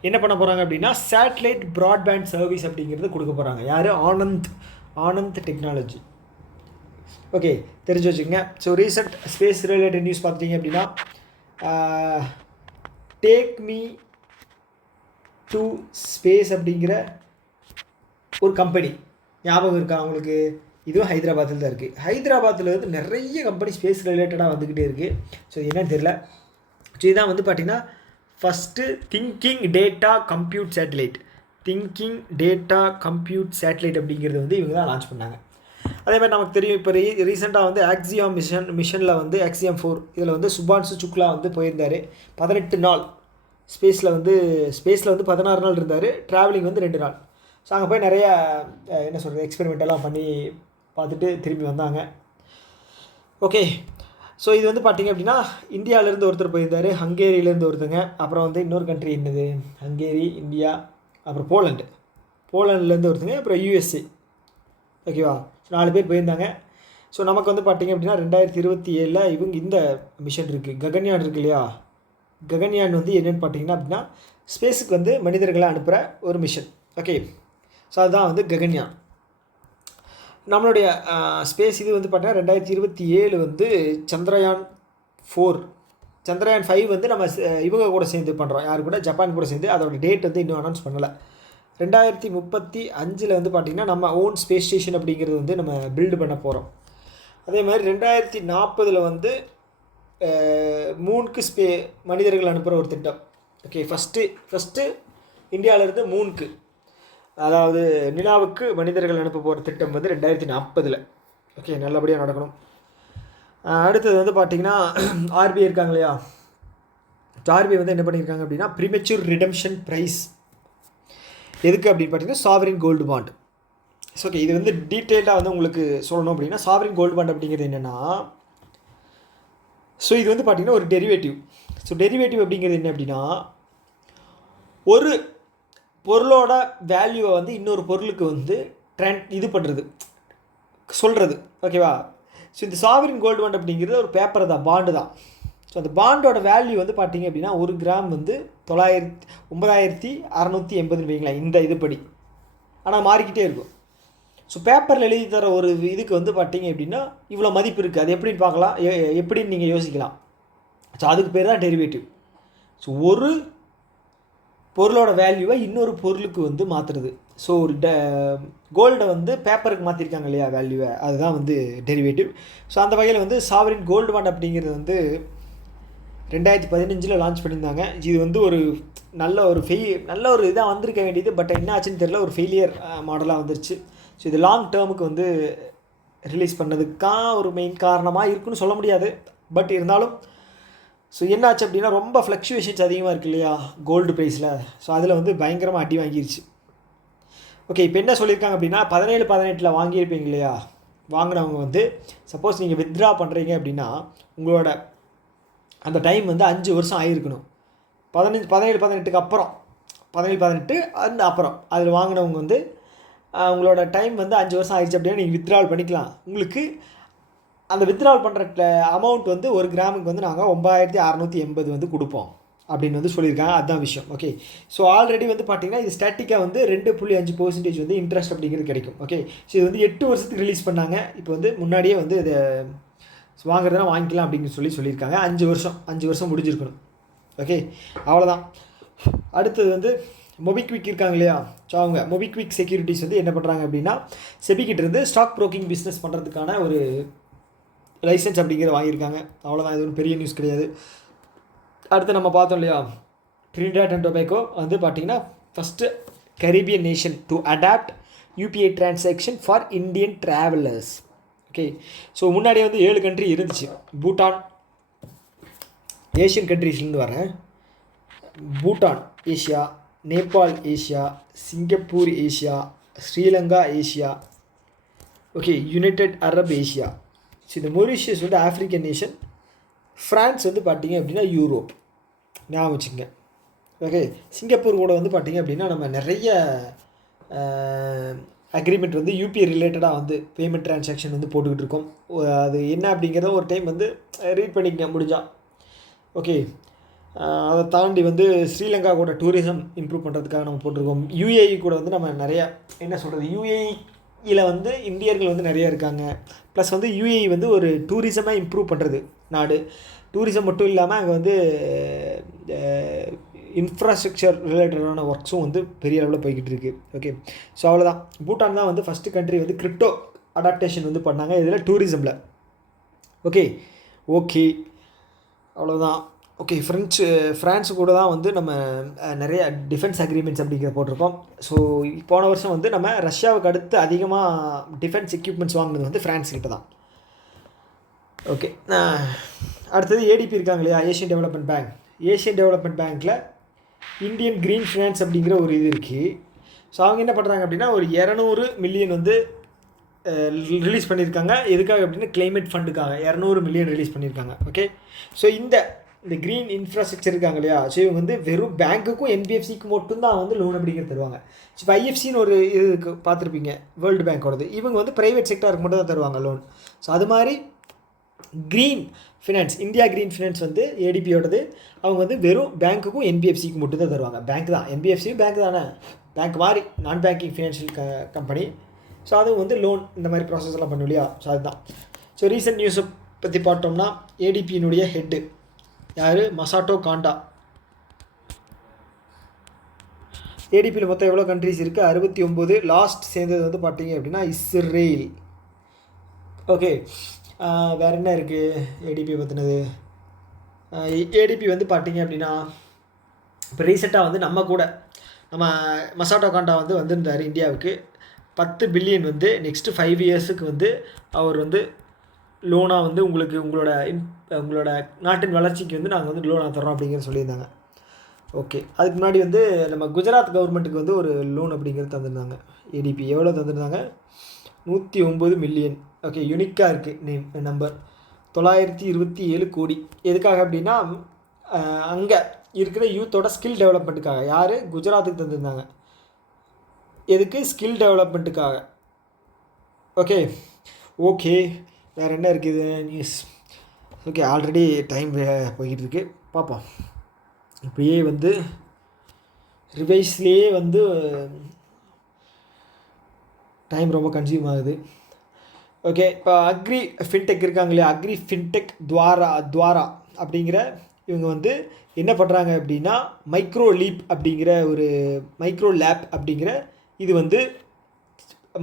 என்ன பண்ண போகிறாங்க அப்படின்னா சேட்டலைட் ப்ராட்பேண்ட் சர்வீஸ் அப்படிங்கிறது கொடுக்க போகிறாங்க. யார்? ஆனந்த் டெக்னாலஜி. ஓகே, தெரிஞ்சு வச்சுக்கோங்க. So recent space related news பார்த்துட்டிங்க அப்படின்னா டேக் மீ டு ஸ்பேஸ் அப்படிங்கிற ஒரு கம்பெனி ஞாபகம் இருக்கா உங்களுக்கு? இதுவும் ஹைதராபாத்தில் தான் இருக்குது. ஹைதராபாத்தில் வந்து நிறைய கம்பெனி ஸ்பேஸ் ரிலேட்டடாக வந்துக்கிட்டே இருக்குது. ஸோ என்னன்னு தெரில. ஸோ இதுதான் வந்து பார்த்திங்கன்னா first thinking data compute satellite அப்படிங்கிறது வந்து இவங்க தான் லான்ச் பண்ணாங்க. அதே மாதிரி நமக்கு தெரியும், இப்போ ரீசெண்டாக வந்து ஆக்சியம் மிஷனில் வந்து ஆக்சியம் 4 இதில் வந்து சுபான்சு சுக்லா வந்து போயிருந்தார். 18 நாள் ஸ்பேஸில் வந்து 16 நாள் இருந்தார். ட்ராவலிங் வந்து 2 நாள். ஸோ அங்கே போய் நிறைய என்ன சொல்கிறது எக்ஸ்பெரிமெண்ட்டெல்லாம் பண்ணி பார்த்துட்டு திரும்பி வந்தாங்க. ஓகே, ஸோ இது வந்து பார்த்திங்க அப்படின்னா இந்தியாவிலேருந்து ஒருத்தர் போயிருந்தார், ஹங்கேரியிலேருந்து ஒருத்தங்க, அப்புறம் வந்து இன்னொரு கண்ட்ரி என்னது, ஹங்கேரி, இந்தியா, அப்புறம் போலண்ட்லேருந்து ஒருத்தங்க, அப்புறம் USA. ஓகேவா, 4 பேர் போயிருந்தாங்க. ஸோ நமக்கு வந்து பார்த்திங்க அப்படின்னா 2027 இவங்க இந்த மிஷன் இருக்குது, ககன்யான் இருக்குது இல்லையா. ககன்யான் வந்து என்னென்னு பார்த்தீங்கன்னா அப்படின்னா ஸ்பேஸுக்கு வந்து மனிதர்களை அனுப்புகிற ஒரு மிஷன். ஓகே, ஸோ அதுதான் வந்து ககன்யான். நம்மளுடைய ஸ்பேஸ் இது வந்து பார்த்தீங்கன்னா 2027 வந்து சந்திரயான் 5 வந்து நம்ம இவங்க கூட சேர்ந்து பண்ணுறோம். யார் கூட? ஜப்பான் கூட சேர்ந்து. அதோட டேட் வந்து இன்னும் அனௌன்ஸ் பண்ணலை. 2035 வந்து பார்த்திங்கன்னா நம்ம ஓன் ஸ்பேஸ் ஸ்டேஷன் அப்படிங்கிறது வந்து நம்ம பில்டு பண்ண போகிறோம். அதே மாதிரி 2040 வந்து மூணுக்கு மனிதர்கள் அனுப்புகிற ஒரு திட்டம். ஓகே, ஃபஸ்ட்டு இந்தியாவிலேருந்து மூணுக்கு, அதாவது நிலாவுக்கு மனிதர்கள் அனுப்ப போகிற திட்டம் வந்து 2040. ஓகே, நல்லபடியாக நடக்கணும். அடுத்தது வந்து பார்த்திங்கன்னா RBI இருக்காங்க இல்லையா. RBI வந்து என்ன பண்ணியிருக்காங்க அப்படின்னா ப்ரீமெச்சூர் ரிடம்ஷன் ப்ரைஸ். எதுக்கு அப்படின்னு பார்த்தீங்கன்னா சாவரின் கோல்டு பாண்ட். ஓகே, இது வந்து டீட்டெயில்டாக வந்து உங்களுக்கு சொல்லணும் அப்படின்னா சாவரின் கோல்டு பாண்ட் அப்படிங்கிறது என்னென்னா, ஸோ இது வந்து பார்த்திங்கன்னா ஒரு டெரிவேட்டிவ். ஸோ டெரிவேட்டிவ் அப்படிங்கிறது என்ன அப்படின்னா ஒரு பொருளோட வேல்யூவை வந்து இன்னொரு பொருளுக்கு வந்து இது பண்ணுறது, சொல்கிறது. ஓகேவா. ஸோ இந்த சாவரின் கோல்டு பாண்ட் அப்படிங்கிறது ஒரு பேப்பர் தான், பாண்டு தான். ஸோ அந்த பாண்டோட வேல்யூ வந்து பார்த்திங்க அப்படின்னா 1 கிராம் வந்து 9680 வைங்களேன் இந்த இதுபடி. ஆனால் மாறிக்கிட்டே இருக்கும். ஸோ பேப்பரில் எழுதி தர ஒரு இதுக்கு வந்து பார்த்திங்க அப்படின்னா இவ்வளோ மதிப்பு இருக்குது. அது எப்படின்னு பார்க்கலாம், எப்படின்னு நீங்கள் யோசிக்கலாம். ஸோ அதுக்கு பேர் தான் டெரிவேட்டிவ். ஸோ ஒரு பொருளோட வேல்யூவை இன்னொரு பொருளுக்கு வந்து மாற்றுறது. ஸோ ஒரு கோல்டை வந்து பேப்பருக்கு மாற்றிருக்காங்க இல்லையா வேல்யூவை, அதுதான் வந்து டெரிவேட்டிவ். ஸோ அந்த வகையில் வந்து சாவரின் கோல்டு பாண்ட் அப்படிங்கிறது வந்து 2015 லான்ச் பண்ணியிருந்தாங்க. இது வந்து ஒரு நல்ல ஒரு இதாக வந்திருக்க வேண்டியது. பட் என்ன ஆச்சுன்னு தெரியல, ஒரு ஃபெயிலியர் மாடலாக வந்துருச்சு. ஸோ இது லாங் டேர்முக்கு வந்து ரிலீஸ் பண்ணதுக்காக ஒரு மெயின் காரணமாக இருக்குன்னு சொல்ல முடியாது. பட் இருந்தாலும் ஸோ என்னாச்சு அப்படின்னா ரொம்ப ஃப்ளக்சுவேஷன்ஸ் அதிகமாக இருக்குது இல்லையா கோல்டு ப்ரைஸில். ஸோ அதில் வந்து பயங்கரமாக அடி வாங்கிருச்சு. ஓகே, இப்போ என்ன சொல்லியிருக்காங்க அப்படின்னா 17-18 வாங்கியிருப்பீங்க இல்லையா, வாங்கினவங்க வந்து சப்போஸ் நீங்கள் வித்ட்ரா பண்ணுறீங்க அப்படின்னா உங்களோட அந்த டைம் வந்து 5 வருஷம் ஆகிருக்கணும். 17-18க்கு அப்புறம் 17-18 அந்த அப்புறம் அதில் வாங்கினவங்க வந்து உங்களோட டைம் வந்து 5 வருஷம் ஆகிடுச்சு அப்படின்னா நீங்கள் வித்ட்ரால் பண்ணிக்கலாம். உங்களுக்கு அந்த வித்ட்ரால் பண்ணுற அமௌண்ட் வந்து 1 கிராமுக்கு வந்து நாங்கள் 9680 வந்து கொடுப்போம் அப்படின்னு வந்து சொல்லியிருக்காங்க. அதுதான் விஷயம். ஓகே, ஸோ ஆல்ரெடி வந்து பார்த்திங்கன்னா இது ஸ்டாட்டிக்காக வந்து 2.5% வந்து இன்ட்ரெஸ்ட் அப்படிங்கிறது கிடைக்கும். ஓகே, ஸோ இது வந்து 8 வருஷத்துக்கு ரிலீஸ் பண்ணாங்க. இப்போ வந்து முன்னாடியே வந்து இதை வாங்குறதுனா வாங்கிக்கலாம் அப்படின்னு சொல்லியிருக்காங்க. 5 வருஷம் முடிஞ்சிருக்கணும். ஓகே, அவ்வளோதான். அடுத்தது வந்து மொபிக்விக் இருக்காங்க இல்லையா. ஸோ அவங்க மொபிக்விக் செக்யூரிட்டிஸ் வந்து என்ன பண்ணுறாங்க அப்படின்னா செபிக்கிட்ட இருந்து ஸ்டாக் ப்ரோக்கிங் பிஸ்னஸ் பண்ணுறதுக்கான ஒரு லைசன்ஸ் அப்படிங்கிறத வாங்கியிருக்காங்க. அவ்வளோதான், இது ஒரு பெரிய நியூஸ் கிடையாது. அடுத்து நம்ம பார்த்தோம் இல்லையா ட்ரினிடாட் அண்ட் டொபாகோ வந்து பார்த்திங்கன்னா first Caribbean nation to adopt UPI transaction for Indian travellers. Okay, so முன்னாடியே வந்து 7 கண்ட்ரி இருந்துச்சு. பூட்டான், ஏஷியன் கண்ட்ரீஸ்லேருந்து வரேன். Bhutan Asia, Nepal Asia, Singapore Asia, Sri Lanka Asia, okay, united Arab Asia. So இந்த மொரிஷியஸ் வந்து ஆஃப்ரிக்கன் நேஷன், ஃப்ரான்ஸ் வந்து பார்த்திங்க அப்படின்னா யூரோப், ஞாபகம் வச்சுங்க. ஓகே, சிங்கப்பூர் கூட வந்து பார்த்திங்க அப்படின்னா நம்ம நிறைய அக்ரிமெண்ட் வந்து UPI ரிலேட்டடாக வந்து பேமெண்ட் ட்ரான்சாக்ஷன் வந்து போட்டுக்கிட்டு இருக்கோம். அது என்ன அப்படிங்கிறத ஒரு டைம் வந்து ரீட் பண்ணிக்க முடிஞ்சா. ஓகே, அதை தாண்டி வந்து ஸ்ரீலங்கா கூட டூரிசம் இம்ப்ரூவ் பண்ணுறதுக்காக நம்ம போட்டிருக்கோம். UAE கூட வந்து நம்ம நிறையா என்ன சொல்கிறது UAE இதில் வந்து இந்தியர்கள் வந்து நிறைய இருக்காங்க. ப்ளஸ் வந்து யூஏஇ வந்து ஒரு டூரிசமாக இம்ப்ரூவ் பண்ணுறது நாடு. டூரிசம் மட்டும் இல்லாமல் அங்கே வந்து இன்ஃப்ராஸ்ட்ரக்சர் ரிலேட்டடான ஒர்க்ஸும் வந்து பெரிய அளவில் போய்கிட்டு இருக்குது. ஓகே, ஸோ அவ்வளோதான். பூட்டான் தான் வந்து ஃபஸ்ட்டு கண்ட்ரி வந்து கிரிப்டோ அடாப்டேஷன் வந்து பண்ணாங்க இதில் டூரிசமில். ஓகே ஓகே அவ்வளோதான். ஓகே, ஃப்ரான்ஸு கூட தான் வந்து நம்ம நிறைய டிஃபென்ஸ் அக்ரிமெண்ட்ஸ் அப்படிங்கிற போட்டிருக்கோம். ஸோ போன வருஷம் வந்து நம்ம ரஷ்யாவுக்கு அடுத்து அதிகமாக டிஃபென்ஸ் எக்யூப்மெண்ட்ஸ் வாங்கினது வந்து ஃப்ரான்ஸ் கிட்ட தான். ஓகே, அடுத்தது ஏடிபி இருக்காங்க இல்லையா, Asian development bank. Asian development பேங்க்கில் இந்தியன் க்ரீன் ஃபினான்ஸ் அப்படிங்கிற ஒரு இது இருக்குது. ஸோ அவங்க என்ன பண்ணுறாங்க அப்படின்னா ஒரு 200 மில்லியன் வந்து ரிலீஸ் பண்ணியிருக்காங்க. எதுக்காக அப்படின்னா கிளைமேட் ஃபண்டுக்காக 200 மில்லியன் ரிலீஸ் பண்ணியிருக்காங்க. ஓகே, ஸோ இந்த க்ரீன் இன்ஃப்ராஸ்ட்ரக்சர் இருக்காங்க இல்லையா, ஸோ இவங்க வந்து வெறும் பேங்க்குக்கும் என்பிஎஃப்சிக்கு மட்டும்தான் வந்து லோன் அப்படிங்கிறது தருவாங்க. ஸோ இப்போ ஐஎஃப்சின்னு ஒரு இது பார்த்துருப்பீங்க, வேர்ல்டு பேங்க்கோடது. இவங்க வந்து ப்ரைவேட் செக்டருக்கு மட்டும் தான் தருவாங்க லோன். ஸோ அது மாதிரி green finance, India green finance வந்து ஏடிபியோடது. அவங்க வந்து வெறும் பேங்க்குக்கும் என்பிஎஃப்சிக்கு மட்டும் தான் தருவாங்க. பேங்க் தான், என்பிஎஃப்சியும் பேங்க் தானே, பேங்க் மாதிரி நான் பேங்கிங் ஃபினான்ஷியல் கம்பெனி. ஸோ அதுவும் வந்து லோன் இந்த மாதிரி ப்ராசஸ் எல்லாம் பண்ணும் இல்லையா. ஸோ அதுதான். ஸோ ரீசெண்ட் நியூஸை பற்றி பார்த்தோம்னா ஏடிபியினுடைய ஹெட்டு யார், மசாட்டோ காண்டா. ஏடிபியில் மொத்தம் எவ்வளோ கண்ட்ரிஸ் இருக்குது, 69. லாஸ்ட் சேர்ந்தது வந்து பார்த்தீங்க அப்படின்னா இஸ்ரேல். ஓகே, வேறு என்ன இருக்குது ஏடிபி பற்றினது. ஏடிபி வந்து பார்த்தீங்க அப்படின்னா இப்போ ரீசெண்டாக வந்து நம்ம மசாட்டோ காண்டா வந்து வந்திருந்தார் இந்தியாவுக்கு. 10 பில்லியன் வந்து நெக்ஸ்ட்டு 5 இயர்ஸுக்கு வந்து அவர் வந்து லோனாக வந்து உங்களோட நாட்டின் வளர்ச்சிக்கு வந்து நாங்கள் வந்து லோனாக தரோம் அப்படிங்கிறது சொல்லியிருந்தாங்க. ஓகே, அதுக்கு முன்னாடி வந்து நம்ம குஜராத் கவர்மெண்ட்டுக்கு வந்து ஒரு லோன் அப்படிங்கிறது தந்திருந்தாங்க. ஏடிபி எவ்வளோ தந்திருந்தாங்க, 109 மில்லியன். ஓகே, யூனிக்காக இருக்குது நம்பர், 927 கோடி. எதுக்காக அப்படின்னா அங்கே இருக்கிற யூத்தோட ஸ்கில் டெவலப்மெண்ட்டுக்காக. யார், குஜராத்துக்கு தந்திருந்தாங்க. எதுக்கு, ஸ்கில் டெவலப்மெண்ட்டுக்காக. ஓகே ஓகே வேறு என்ன இருக்குது நியூஸ். ஓகே, ஆல்ரெடி டைம் போய்கிட்டு இருக்கு, பார்ப்போம். இப்படியே வந்து ரிவைஸ்லேயே வந்து டைம் ரொம்ப கன்சியூம் ஆகுது. ஓகே, இப்போ அக்ரி ஃபின்டெக் இருக்காங்க இல்லையா, அக்ரி ஃபின்டெக் துவாரா அப்படிங்கிற இவங்க வந்து என்ன பண்ணுறாங்க அப்படின்னா மைக்ரோ லீப் அப்படிங்கிற ஒரு மைக்ரோ லேப் அப்படிங்கிற இது வந்து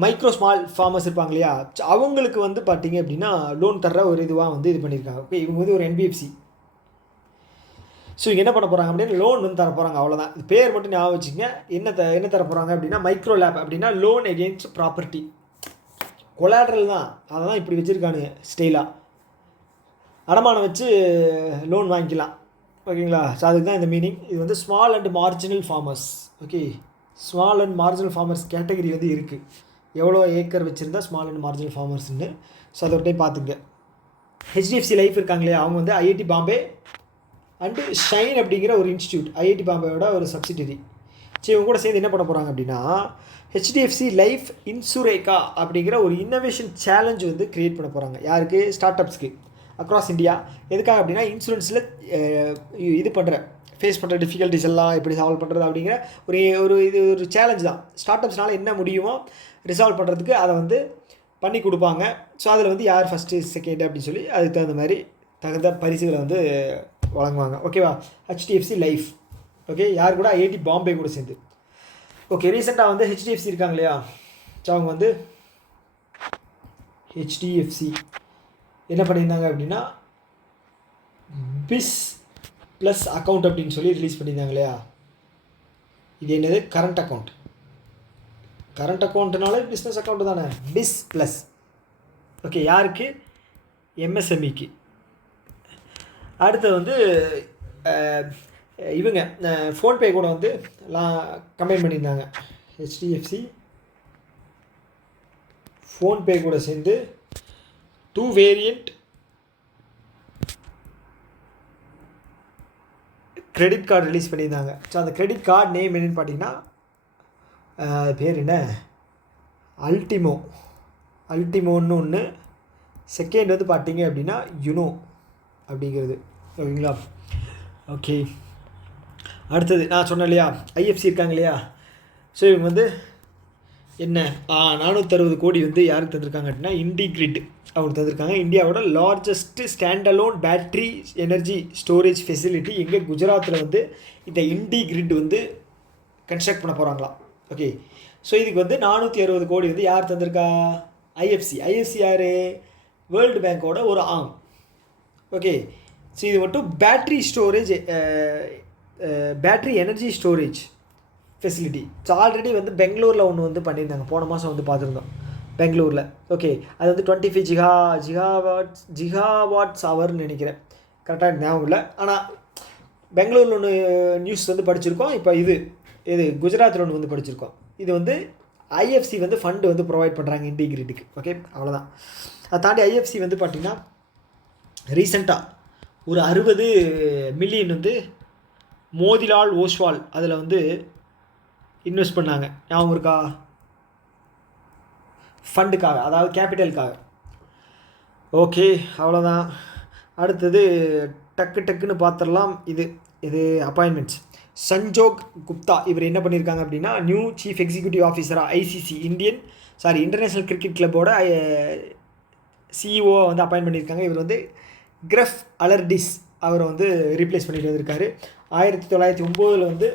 மைக்ரோ ஸ்மால் ஃபார்மர்ஸ் இருப்பாங்க இல்லையா, அவங்களுக்கு வந்து பார்த்தீங்க அப்படின்னா லோன் தர்ற ஒரு இதுவாக வந்து இது பண்ணியிருக்காங்க. ஓகே, இவங்க வந்து ஒரு என்பிஎஃப்சி. ஸோ இங்கே என்ன பண்ண போகிறாங்க அப்படின்னா லோன் வந்து தர போகிறாங்க, அவ்வளோதான். இது பேர் மட்டும் ஞாபகம் வச்சுங்க. என்ன தர போகிறாங்க அப்படின்னா மைக்ரோ லேப் அப்படின்னா லோன் எகெயின்ஸ்ட் ப்ராப்பர்ட்டி, கொலாட்ரல் தான். அதை தான் இப்படி வச்சுருக்கானுங்க ஸ்டைலாக, அடமானம் வச்சு லோன் வாங்கிக்கலாம். ஓகேங்களா, ஸோ அதுக்கு தான் இந்த மீனிங். இது வந்து small and marginal farmers. Okay, small and marginal farmers category வந்து இருக்குது, எவ்வளோ ஏக்கர் வச்சுருந்தா ஸ்மால் அண்ட் மார்ஜினல் ஃபார்மர்ஸ்ன்னு. ஸோ அதை ஒரு டைம் பார்த்துங்க. ஹெச்டிஎஃப்சி லைஃப் இருக்காங்களே, அவங்க வந்து ஐஐடி பாம்பே அண்டு ஷைன் அப்படிங்கிற ஒரு இன்ஸ்டியூட், ஐஐடி பாம்பேயோட ஒரு சப்சிடரி. சரி, இவங்க கூட சேர்ந்து என்ன பண்ண போகிறாங்க அப்படின்னா ஹெச்டிஎஃப்சி லைஃப் இன்சூரேக்கா அப்படிங்கிற ஒரு இன்னோவேஷன் சேலஞ்ச் வந்து க்ரியேட் பண்ண போகிறாங்க. யாருக்கு, ஸ்டார்ட் அப்ஸ்க்கு அக்ராஸ் இந்தியா. எதுக்காக அப்படின்னா இன்சூரன்ஸில் இது ஃபேஸ் பண்ணுற டிஃபிகல்ட்டிஸ் எல்லாம் எப்படி சால்வ் பண்ணுறது அப்படிங்கிற ஒரு சேலஞ்ச் தான். ஸ்டார்ட் அப்ஸ்னால் என்ன முடியுமோ ரிசால்வ் பண்ணுறதுக்கு அதை வந்து பண்ணி கொடுப்பாங்க. ஸோ அதில் வந்து யார் ஃபஸ்ட்டு செகண்ட் அப்படின்னு சொல்லி அதுக்கு தகுந்த மாதிரி தகுந்த பரிசுகளை வந்து வழங்குவாங்க. ஓகேவா, ஹெச்டிஎஃப்சி லைஃப். ஓகே, யார் கூட, ஐஐடி பாம்பே கூட சேர்ந்து. ஓகே, ரீசெண்டாக வந்து ஹெச்டிஎஃப்சி இருக்காங்க இல்லையா, ஸோ அவங்க வந்து ஹெச்டிஎஃப்சி என்ன பண்ணியிருந்தாங்க அப்படின்னா பிஸ் ப்ளஸ் அக்கௌண்ட் அப்படின்னு சொல்லி ரிலீஸ் பண்ணியிருந்தாங்க இல்லையா. இது என்னது, கரண்ட் அக்கௌண்ட். கரண்ட் அக்கௌண்ட்னாலே பிஸ்னஸ் அக்கௌண்ட் தானே, பிஸ் ப்ளஸ். ஓகே, யாருக்கு, எம்எஸ்எம்இக்கு. அடுத்து வந்து இவங்க ஃபோன்பே கூட வந்து கம்பைன் பண்ணியிருந்தாங்க. ஹெச்டிஎஃப்சி ஃபோன்பே கூட சேர்ந்து 2 வேரியண்ட் கிரெடிட் கார்டு ரிலீஸ் பண்ணியிருந்தாங்க. ஸோ அந்த கிரெடிட் கார்டு நேம் என்னென்னு பார்த்தீங்கன்னா பேர் என்ன, அல்டிமோன்னு ஒன்று. செகண்ட் வந்து பார்த்தீங்க அப்படின்னா யுனோ அப்படிங்கிறது. ஓகேங்களா. ஓகே, அடுத்தது நான் சொன்னேன் இல்லையா, ஐஎஃப்சி இருக்காங்க இல்லையா. ஸோ இவங்க வந்து என்ன 460 கோடி வந்து யாருக்கு தந்திருக்காங்க அப்படின்னா இண்டிகிரிட் அவங்களுக்கு தந்திருக்காங்க. இந்தியாவோட largest standalone battery energy storage facility எங்கே குஜராத்தில் வந்து இந்த இண்டிகிரிட் வந்து கன்ஸ்ட்ரக்ட் பண்ண போகிறாங்களாம். ஓகே, ஸோ இதுக்கு வந்து 460 கோடி வந்து யார் தந்திருக்கா? ஐஎஃப்சி யார்? வேர்ல்டு பேங்கோட ஒரு ஆம். ஓகே, ஸோ இது மட்டும் battery storage battery energy storage facility. So already வந்து பெங்களூரில் ஒன்று வந்து பண்ணியிருந்தாங்க, போன மாதம் வந்து பார்த்துருந்தோம் பெங்களூரில். ஓகே, அது வந்து 25 ஜிகாவாட்ஸ் ஹவர்னு நினைக்கிறேன், கரெக்டாக ஞாபகம் இல்லை. ஆனால் பெங்களூரில் ஒன்று நியூஸ் வந்து படிச்சிருக்கோம். இப்போ இது குஜராத்தில் ஒன்று வந்து படிச்சிருக்கோம். இது வந்து ஐஎஃப்சி வந்து ஃபண்டு வந்து ப்ரொவைட் பண்ணுறாங்க இண்டிகிரிட்டுக்கு. ஓகே, அவ்வளோதான். அதை தாண்டி ஐஎஃப்சி வந்து பார்த்திங்கன்னா ரீசெண்டாக ஒரு 60 மில்லியன் வந்து மோதிலால் ஓஸ்வால் அதில் வந்து இன்வெஸ்ட் பண்ணாங்க. ஞாபகம் இருக்கா? ஃபண்டுக்காக, அதாவது கேபிட்டலுக்காக. ஓகே, அவ்வளோதான். அடுத்தது டக்குன்னு பார்த்துடலாம். இது அப்பாயின்மெண்ட்ஸ். சஞ்சோக் குப்தா இவர் என்ன பண்ணியிருக்காங்க அப்படின்னா நியூ சீஃப் எக்ஸிக்யூட்டிவ் ஆஃபீஸராக ஐசிசி இன்டர்நேஷ்னல் கிரிக்கெட் கிளப்போட சிஇஓ வந்து அப்பாயின்ட் பண்ணியிருக்காங்க. இவர் வந்து கிரஃப் அலர்டிஸ் அவரை வந்து ரீப்ளேஸ் பண்ணிட்டு வந்திருக்காரு. 1909 வந்து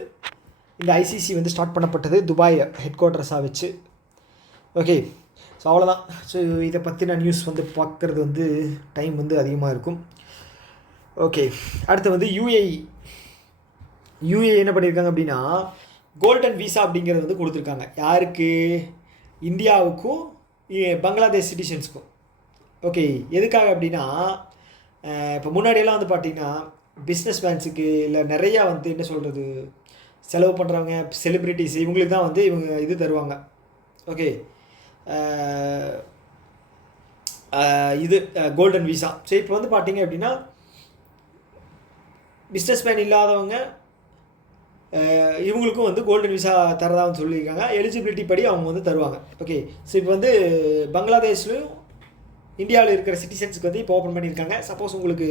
இந்த ஐசிசி வந்து ஸ்டார்ட் பண்ணப்பட்டது துபாய் ஹெட் குவார்ட்டர்ஸாக வச்சு. ஓகே, ஸோ அவ்வளோதான். ஸோ இதை பற்றின நியூஸ் வந்து பார்க்குறது வந்து டைம் வந்து அதிகமாக இருக்கும். ஓகே, அடுத்து வந்து யூஏஇ என்ன பண்ணியிருக்காங்க அப்படின்னா கோல்டன் விசா அப்படிங்கிறது வந்து கொடுத்துருக்காங்க. யாருக்கு? இந்தியாவுக்கும் பங்களாதேஷ் சிட்டிசன்ஸுக்கும். ஓகே, எதுக்காக அப்படின்னா இப்போ முன்னாடியெல்லாம் வந்து பார்த்திங்கன்னா பிஸ்னஸ் மேன்ஸுக்கு இல்லை நிறையா வந்து என்ன சொல்கிறது செலவு பண்ணுறவங்க செலிப்ரிட்டிஸ் இவங்களுக்கு தான் வந்து இவங்க இது தருவாங்க. ஓகே, இது கோல்டன் விசா. ஸோ இப்போ வந்து பார்த்திங்க அப்படின்னா பிஸ்னஸ் மேன் இல்லாதவங்க இவங்களுக்கும் வந்து கோல்டன் விசா தரதான்னு சொல்லியிருக்காங்க. எலிஜிபிலிட்டி படி அவங்க வந்து தருவாங்க. ஓகே, ஸோ இப்போ வந்து பங்களாதேஷ்லையும் இந்தியாவில் இருக்கிற சிட்டிசன்ஸுக்கு வந்து இப்போ ஓப்பன் பண்ணியிருக்காங்க. சப்போஸ் உங்களுக்கு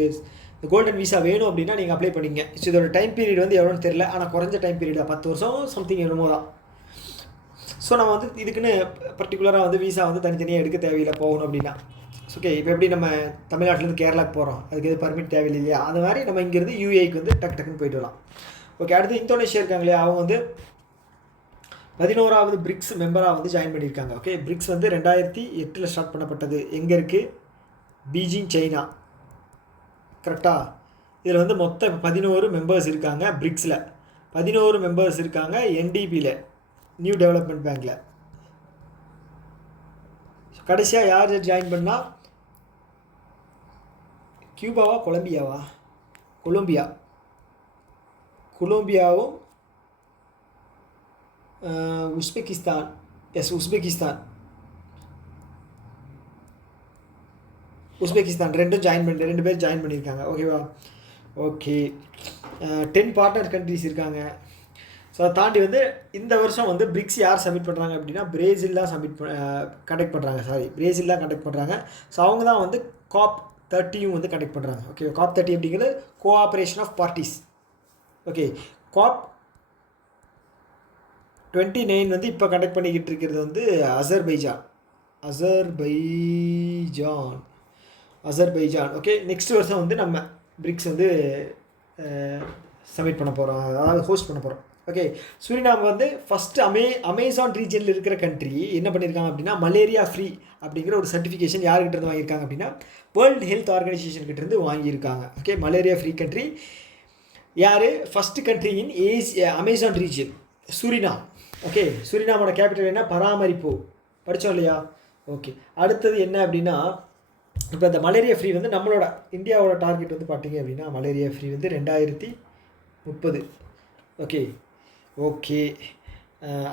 இந்த கோல்டன் விசா வேணும் அப்படின்னா நீங்கள் அப்ளை பண்ணிங்க. ஸோ இதோட டைம் பீரியட் வந்து எவ்வளோன்னு தெரியல, ஆனால் குறைஞ்ச டைம் பீரியட் தான், 10 வருஷம் சம்திங் என்னமோ தான். ஸோ நம்ம வந்து இதுக்குன்னு பர்டிகுலராக வந்து விசா வந்து தனித்தனியாக எடுக்க தேவையில்லை போகணும் அப்படின்னா. ஓகே, இப்போ எப்படி நம்ம தமிழ்நாட்டிலேருந்து கேரளாவுக்கு போகிறோம், அதுக்கு எது பர்மிட் தேவையில்லை இல்லையா, அது மாதிரி நம்ம இங்கேருந்து யூஏக்கு வந்து டக்குன்னு போயிட்டு வரலாம். ஓகே, அடுத்து இந்தோனேஷியா இருக்காங்களே அவங்க வந்து 11வது பிரிக்ஸ் மெம்பராக வந்து ஜாயின் பண்ணியிருக்காங்க. ஓகே, பிரிக்ஸ் வந்து 2008 ஸ்டார்ட் பண்ணப்பட்டது. எங்கே இருக்குது? Beijing, China. கரெக்டாக? இதில் வந்து மொத்தம் 11 மெம்பர்ஸ் இருக்காங்க. பிரிக்ஸில் 11 மெம்பர்ஸ் இருக்காங்க. என்டிபியில் நியூ டெவலப்மெண்ட் பேங்கில். கடைசியாக யார் ஜாயின் பண்ணால் கியூபாவா கொலம்பியாவா? கொலம்பியாவும் உஸ்பெகிஸ்தான். உஸ்பெகிஸ்தான் ரெண்டு பேர் ஜாயின் பண்ணியிருக்காங்க. ஓகேவா? ஓகே, 10 பார்ட்னர் கண்ட்ரிஸ் இருக்காங்க. ஸோ அதை தாண்டி வந்து இந்த வருஷம் வந்து பிரிக்ஸ் யார் சப்மிட் பண்ணுறாங்க அப்படின்னா பிரேசில் தான் கண்டக்ட் பண்ணுறாங்க. ஸோ அவங்க தான் வந்து COP30 வந்து கண்டக்ட் பண்ணுறாங்க. ஓகே, COP30 அப்படிங்கிறது cooperation of parties. Okay, COP29 வந்து இப்போ கண்டக்ட் பண்ணிக்கிட்டு இருக்கிறது வந்து அசர்பைஜான். ஓகே, நெக்ஸ்ட் வருஷம் வந்து நம்ம பிரிக்ஸ் வந்து சப்மிட் பண்ண போகிறோம், அதாவது ஹோஸ்ட் பண்ண போகிறோம். ஓகே, சூரினாம் வந்து ஃபஸ்ட்டு அமேசான் ரீஜனில் இருக்கிற கண்ட்ரி என்ன பண்ணியிருக்காங்க அப்படின்னா மலேரியா ஃப்ரீ அப்படிங்கிற ஒரு சர்டிஃபிகேஷன் யார்கிட்டருந்து வாங்கியிருக்காங்க அப்படின்னா வேர்ல்டு ஹெல்த் ஆர்கனைசேஷன்கிட்டேருந்து வாங்கியிருக்காங்க. ஓகே, மலேரியா ஃப்ரீ கண்ட்ரி யார்? First country in Amazon region Suriname. Okay, சூரினாமோட கேபிட்டல் என்ன? பராமரிப்பு. படித்தோம் இல்லையா? ஓகே, அடுத்தது என்ன அப்படின்னா இப்போ இந்த மலேரியா ஃப்ரீ வந்து நம்மளோட இந்தியாவோட டார்கெட் வந்து பார்த்திங்க அப்படின்னா மலேரியா ஃப்ரீ வந்து 2030. ஓகே,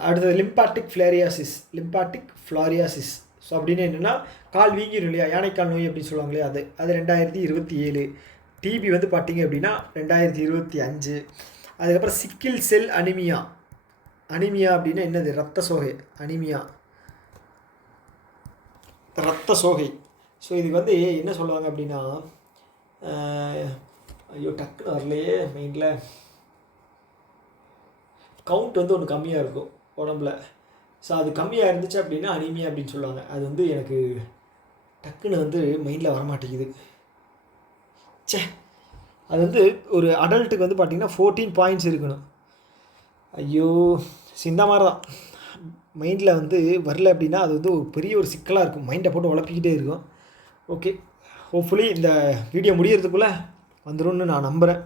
அடுத்தது லிம்பாட்டிக் ஃப்ளாரியாசிஸ். ஸோ அப்படின்னு என்னென்னா கால் வீங்கிடும் இல்லையா, யானைக்கால் நோய் அப்படின்னு சொல்லுவாங்களே, அது 2027. டிபி வந்து பார்த்திங்க அப்படின்னா 2025. அதுக்கப்புறம் சிக்கிள் செல் அனிமியா அப்படின்னா என்னது? ரத்த சோகை. ஸோ இதுக்கு வந்து என்ன சொல்லுவாங்க அப்படின்னா ஐயோ டக்குன்னு வரலையே மைண்டில், கவுண்ட் வந்து ஒன்று கம்மியாக இருக்கும் உடம்புல. ஸோ அது கம்மியாக இருந்துச்சு அப்படின்னா அனீமியா அப்படின்னு சொல்லுவாங்க. அது வந்து எனக்கு டக்குன்னு வந்து மைண்டில் வரமாட்டேங்குது. சே, அது வந்து ஒரு அடல்ட்டுக்கு வந்து பார்த்திங்கன்னா 14 பாயிண்ட்ஸ் இருக்கணும். ஐயோ, இந்த மாதிரி தான் மைண்டில் வந்து வரல அப்படின்னா அது வந்து ஒரு பெரிய ஒரு சிக்கலாக இருக்கும். மைண்டை போட்டு உழப்பிக்கிட்டே இருக்கும். ஓகே, ஹோப்ஃபுல்லி இந்த வீடியோ முடியறதுக்குள்ளே வந்துடும்னு நான் நம்புகிறேன்.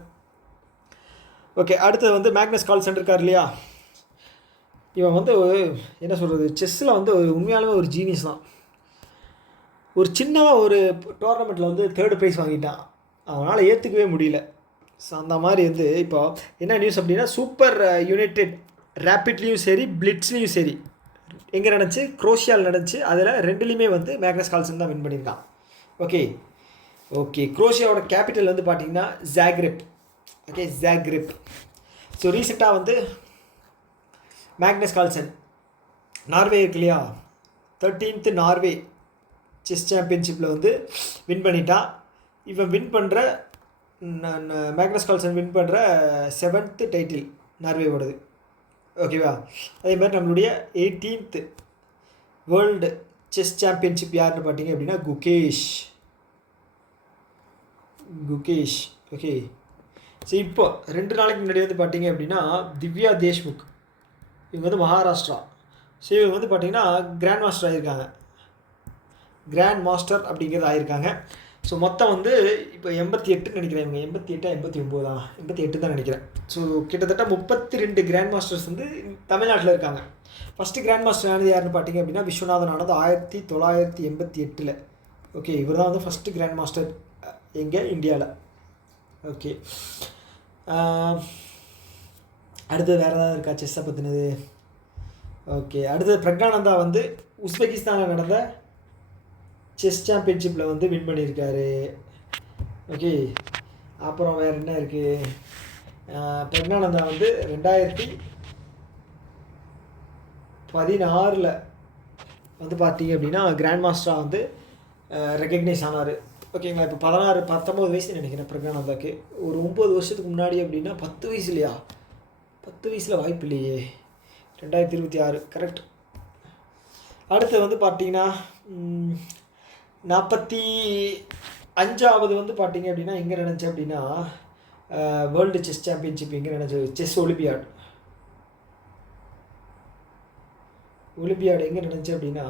ஓகே, அடுத்தது வந்து மேக்னஸ் கால்சன் இருக்கார் இல்லையா, இவன் வந்து என்ன சொல்கிறது, செஸ்ஸில் வந்து உண்மையாலுமே ஒரு ஜீனியஸ் தான். ஒரு சின்னதாக ஒரு டோர்னமெண்ட்டில் வந்து 3rd ப்ரைஸ் வாங்கிட்டான். அவனால் ஏற்றுக்கவே முடியல. ஸோ அந்த மாதிரி வந்து இப்போ என்ன நியூஸ் அப்படின்னா, சூப்பர் யுனைடெட் ரேப்பிட்லேயும் சரி பிளிட்ஸ்லேயும் சரி எங்கே நடந்துச்சு, குரோஷியாவில் நடந்துச்சு. அதில் 2லேயுமே வந்து மேக்னஸ் கால்சன் தான் வின் பண்ணியிருக்கான். ஓகே, குரோஷியாவோட கேபிட்டல் வந்து பார்த்திங்கன்னா ஜாக்ரெப். Okay, Zagreb. ஸோ ரீசெண்டாக வந்து மேக்னஸ் கால்சன் நார்வே இருக்கு இல்லையா, 13th நார்வே செஸ் சாம்பியன்ஷிப்பில் வந்து வின் பண்ணிட்டான். இவன் வின் பண்ணுற மேக்னஸ் கால்சன் வின் பண்ணுற 7th டைட்டில் நார்வேவோடது. ஓகேவா, அதே மாதிரி நம்மளுடைய 18th வேர்ல்டு செஸ் சாம்பியன்ஷிப் யாருன்னு பார்த்தீங்க அப்படின்னா குகேஷ். ஓகே, ஸோ இப்போ 2 நாளைக்கு முன்னாடி வந்து பார்த்தீங்க அப்படின்னா திவ்யா தேஷ்முக், இவங்க வந்து மகாராஷ்டிரா. ஸோ இவங்க வந்து பார்த்திங்கன்னா கிராண்ட் மாஸ்டர் ஆகியிருக்காங்க. கிராண்ட் மாஸ்டர் அப்படிங்கிறது ஆகியிருக்காங்க. ஸோ மொத்தம் வந்து இப்போ 88 நினைக்கிறேன். இவங்க 88 89 தான் நினைக்கிறேன். ஸோ கிட்டத்தட்ட 32 கிராண்ட் மாஸ்டர்ஸ் வந்து தமிழ்நாட்டில் இருக்காங்க. ஃபஸ்ட்டு கிராண்ட் மாஸ்டர் ஆனது யாருன்னு பார்த்தீங்க அப்படின்னா விஸ்வநாதன் ஆனது 1988. ஓகே, இவர் தான் வந்து ஃபஸ்ட்டு கிராண்ட் மாஸ்டர் எங்கே, இந்தியாவில். ஓகே, அடுத்தது வேறு ஏதாவது இருக்கா செஸ்ஸை பற்றினது? ஓகே, அடுத்தது பிரக்ஞானந்தா வந்து உஸ்பெகிஸ்தானில் நடந்த செஸ் சாம்பியன்ஷிப்பில் வந்து வின் பண்ணியிருக்காரு. ஓகே, அப்புறம் வேறு என்ன இருக்குது, பிரக்ஞானந்தா வந்து 2016 வந்து பார்த்தீங்க அப்படின்னா கிராண்ட் மாஸ்டராக வந்து ரெக்கக்னைஸ் ஆனார். ஓகேங்களா, இப்போ 19 வயசு நினைக்கிறேன் பிரக்ஞானந்தாக்கு. ஒரு 9 வருஷத்துக்கு முன்னாடி அப்படின்னா 10 வயசு இல்லையா, 10 வயசில் வாய்ப்பு இல்லையே. 2026 கரெக்ட். அடுத்து வந்து பார்த்தீங்கன்னா 45வது வந்து பார்த்தீங்க அப்படின்னா எங்கே நினச்சி அப்படின்னா வேர்ல்டு செஸ் சாம்பியன்ஷிப் எங்கே நினச்சி, செஸ் ஒலிம்பியாட் எங்கே நினச்சி அப்படின்னா,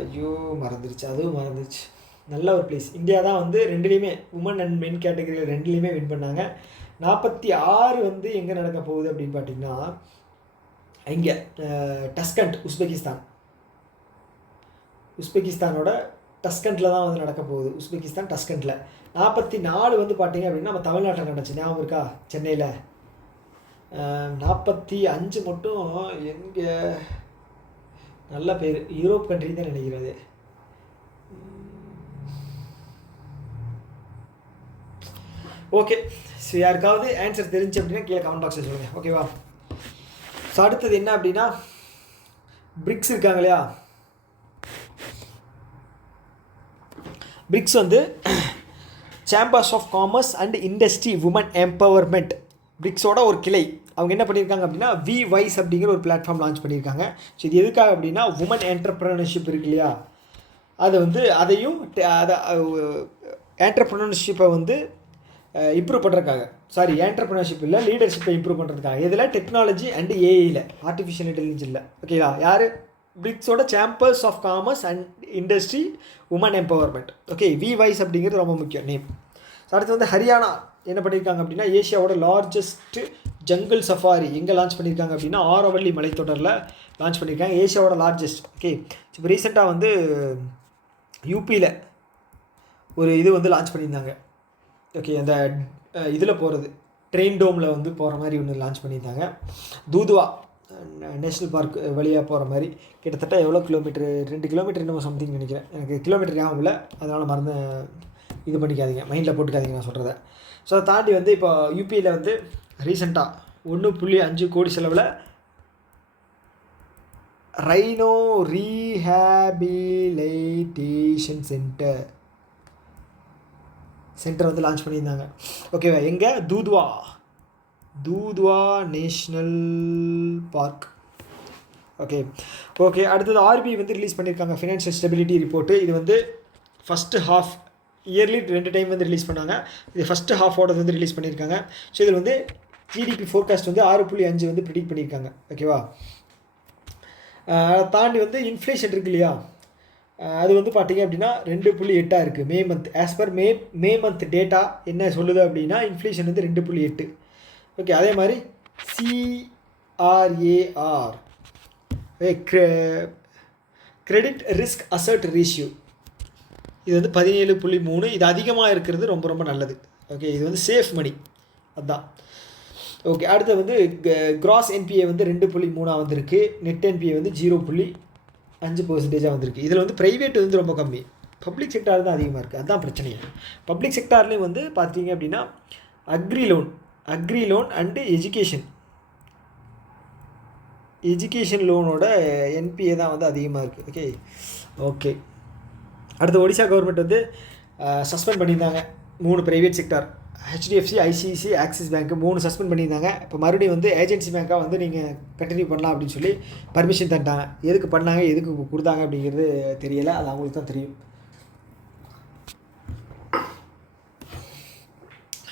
ஐயோ மறந்துருச்சு, அதுவும் மறந்துருச்சு. நல்ல ஒரு பிளேஸ். இந்தியா தான் வந்து 2லேயுமே உமன் அண்ட் மென் கேட்டகரியில் 2லேயுமே வின் பண்ணாங்க. 46 வந்து எங்கே நடக்க போகுது அப்படின்னு பார்த்தீங்கன்னா இங்கே டஸ்கண்ட், உஸ்பெகிஸ்தானோட டஸ்கண்டில் தான் வந்து நடக்க போகுது. உஸ்பெகிஸ்தான் டஸ்கண்டில். 44 வந்து பார்த்தீங்க அப்படின்னா நம்ம தமிழ்நாட்டில் நடந்துச்சு, ஞாபகம் இருக்கா, சென்னையில். 45 மட்டும் எங்கே, நல்ல பேர், யூரோப் கண்ட்ரி தான் நினைக்கிறது. ஓகே, ஸோ யாருக்காவது ஆன்சர் தெரிஞ்சு அப்படின்னா கீழே கமெண்ட் பாக்ஸில் சொல்லுங்கள். ஓகேவா, ஸோ அடுத்தது என்ன அப்படின்னா பிரிக்ஸ் இருக்காங்க இல்லையா, பிரிக்ஸ் வந்து chambers of commerce and industry women empowerment, பிரிக்ஸோட ஒரு கிளை. அவங்க என்ன பண்ணியிருக்காங்க அப்படின்னா VWise அப்படிங்கிற ஒரு பிளாட்ஃபார்ம் லான்ச் பண்ணியிருக்காங்க. ஸோ இது எதுக்காக அப்படின்னா உமன் என்டர்ப்ரனர்ஷிப் இருக்கு இல்லையா, அது வந்து அதையும் என்டர்ப்ரனர்ஷிப்பை வந்து இம்ப்ரூவ் பண்ணுறதுக்காக, என்டர்ப்ரனர்ஷிப் இல்லை, லீடர்ஷிப்பை இம்ப்ரூவ் பண்ணுறதுக்காக. இதில் டெக்னாலஜி அண்ட் ஏஐயில், ஆர்டிஃபிஷியல் இன்டெலிஜென்ஸ் இல்லை. ஓகேங்களா, யார், பிரிக்ஸோட chambers of commerce and industry women empowerment. Okay, VWise அப்படிங்கிறது ரொம்ப முக்கியம் நேம். அடுத்து வந்து ஹரியானா என்ன பண்ணியிருக்காங்க அப்படின்னா ஏஷியாவோட லார்ஜஸ்ட் ஜங்கிள் சஃபாரி எங்கே லான்ச் பண்ணியிருக்காங்க அப்படின்னா ஆரவல்லி மலைத்தொடரில் லான்ச் பண்ணியிருக்காங்க, ஏஷியாவோட லார்ஜஸ்ட். ஓகே, இப்போ ரீசெண்டாக வந்து யூபியில் ஒரு இது வந்து லான்ச் பண்ணியிருந்தாங்க. ஓகே, அந்த இதில் போகிறது ட்ரெயின் டோமில் வந்து போகிற மாதிரி ஒன்று லான்ச் பண்ணியிருந்தாங்க. தூதுவா நேஷ்னல் பார்க் வழியாக போகிற மாதிரி கிட்டத்தட்ட எவ்வளோ கிலோமீட்டர், 2 கிலோமீட்டர் என்னமோ சம்திங் நினைக்கிறேன், எனக்கு கிலோமீட்டர் ஞாபகம் இல்லை, அதனால் மறந்து இது பண்ணிக்காதீங்க, மைண்டில் போட்டுக்காதீங்க நான் சொல்கிறத. ஸோ அதை தாண்டி வந்து இப்போ யூபியில் வந்து ரீசெண்டாக 1.5 கோடி செலவில் ரைனோ ரீஹேபிலேட்டேஷன் சென்டர் வந்து லான்ச் பண்ணியிருந்தாங்க. ஓகேவா, எங்கே, தூதுவா நேஷ்னல் பார்க். ஓகே அடுத்தது ஆர்பிஐ வந்து ரிலீஸ் பண்ணியிருக்காங்க ஃபினான்ஷியல் ஸ்டெபிலிட்டி ரிப்போர்ட்டு. இது வந்து ஃபஸ்ட்டு ஹாஃப் இயர்லி 2 டைம் வந்து ரிலீஸ் பண்ணாங்க. இது ஃபஸ்ட்டு ஹாஃபோட வந்து ரிலீஸ் பண்ணியிருக்காங்க. ஸோ இதில் வந்து ஜிடிபி ஃபோர்காஸ்ட் வந்து 6.5 வந்து ப்ரிடிக்ட் பண்ணியிருக்காங்க. ஓகேவா, அதை தாண்டி வந்து இன்ஃப்ளேஷன் இருக்கு இல்லையா, அது வந்து பார்த்தீங்க அப்படின்னா 2.8 இருக்குது May month. As per May month data என்ன சொல்லுது அப்படின்னா இன்ஃப்ளேஷன் வந்து 2.8. ஓகே, அதே மாதிரி CRAR credit risk assert ratio இது வந்து 17.3. இது அதிகமாக இருக்கிறது ரொம்ப ரொம்ப நல்லது. ஓகே, இது வந்து சேஃப் மணி அதுதான். ஓகே, அடுத்து வந்து கிராஸ் என்பிஏ வந்து 2.3 வந்திருக்கு. நெட் என்பிஏ வந்து 0.5% வந்திருக்கு. இதில் வந்து ப்ரைவேட் வந்து ரொம்ப கம்மி, பப்ளிக் செக்டார் தான் அதிகமாக இருக்குது. அதுதான் பிரச்சனையே. பப்ளிக் செக்டார்லேயும் வந்து பார்த்தீங்க அப்படின்னா அக்ரி லோன் அண்டு எஜுகேஷன் லோனோட என்பிஏ தான் வந்து அதிகமாக இருக்குது. ஓகே அடுத்து ஒடிசா கவர்மெண்ட் வந்து சஸ்பெண்ட் பண்ணியிருந்தாங்க 3 private sector, HDFC, ICICI, axis bank 3 suspend பண்ணியிருந்தாங்க. இப்போ மறுபடியும் வந்து ஏஜென்சி பேங்காக வந்து நீங்கள் கண்டினியூ பண்ணலாம் அப்படின்னு சொல்லி பர்மிஷன் தந்துட்டாங்க. எதுக்கு பண்ணாங்க, எதுக்கு கொடுத்தாங்க அப்படிங்கிறது தெரியலை, அது அவங்களுக்கு தான் தெரியும்.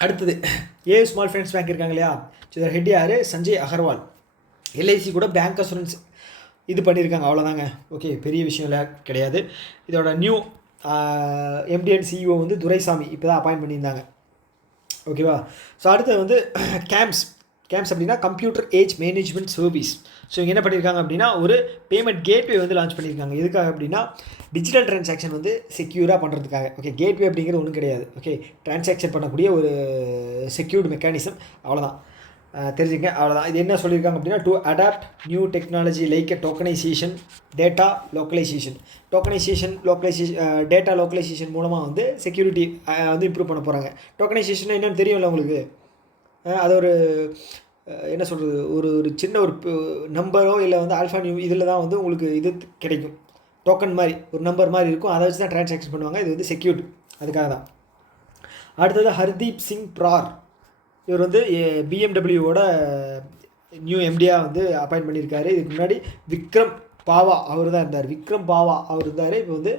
அடுத்தது ஸ்மால் ஃபைனான்ஸ் பேங்க் இருக்காங்க இல்லையா, இதோட ஹெட் யார், சஞ்சய் அகர்வால். எல்ஐசி கூட பேங்க் அசூரன்ஸ் இது பண்ணியிருக்காங்க, அவ்வளோதாங்க. ஓகே, பெரிய விஷயம் இல்லை, கிடையாது. இதோட நியூ MD and CEO வந்து துரைசாமி இப்போ தான் அப்பாயின்ட் பண்ணியிருந்தாங்க. ஓகேவா, ஸோ அடுத்து வந்து கேம்ஸ் அப்படின்னா computer age management service. So இங்கே என்ன பண்ணியிருக்காங்க அப்படின்னா ஒரு பேமெண்ட் கேட்வே வந்து லான்ச் பண்ணியிருக்காங்க. எதுக்காக அப்படின்னா டிஜிட்டல் ட்ரான்சாக்ஷன் வந்து செக்யூராக பண்ணுறதுக்காக. ஓகே, கேட்வே அப்படிங்கிறது ஒன்றும் கிடையாது. ஓகே, ட்ரான்சாக்ஷன் பண்ணக்கூடிய ஒரு செக்யூர்டு மெக்கானிசம், அவ்வளோதான், தெரிஞ்சுங்க, அவ்வளோதான். இது என்ன சொல்லியிருக்காங்க அப்படின்னா to adopt new technology like tokenisation, data localisation data localisation மூலமாக வந்து செக்யூரிட்டி வந்து இம்ப்ரூவ் பண்ண போகிறாங்க. டோக்கனைசேஷன் என்னென்னு தெரியும்ல உங்களுக்கு, அது ஒரு என்ன சொல்கிறது, ஒரு சின்ன ஒரு நம்பரோ இல்லை வந்து ஆல்ஃபா நியூ இதில் தான் வந்து உங்களுக்கு இது கிடைக்கும், டோக்கன் மாதிரி ஒரு நம்பர் மாதிரி இருக்கும், அதை வச்சு தான் ட்ரான்சாக்ஷன் பண்ணுவாங்க. இது வந்து செக்யூர்டு, அதுக்காக தான். அடுத்தது ஹர்தீப் சிங் பிரார், இவர் வந்து BMWவோட நியூ MDயாக வந்து அப்பாயின்ட் பண்ணியிருக்காரு. இதுக்கு முன்னாடி விக்ரம் பாவா அவர் இருந்தார். இப்போ வந்து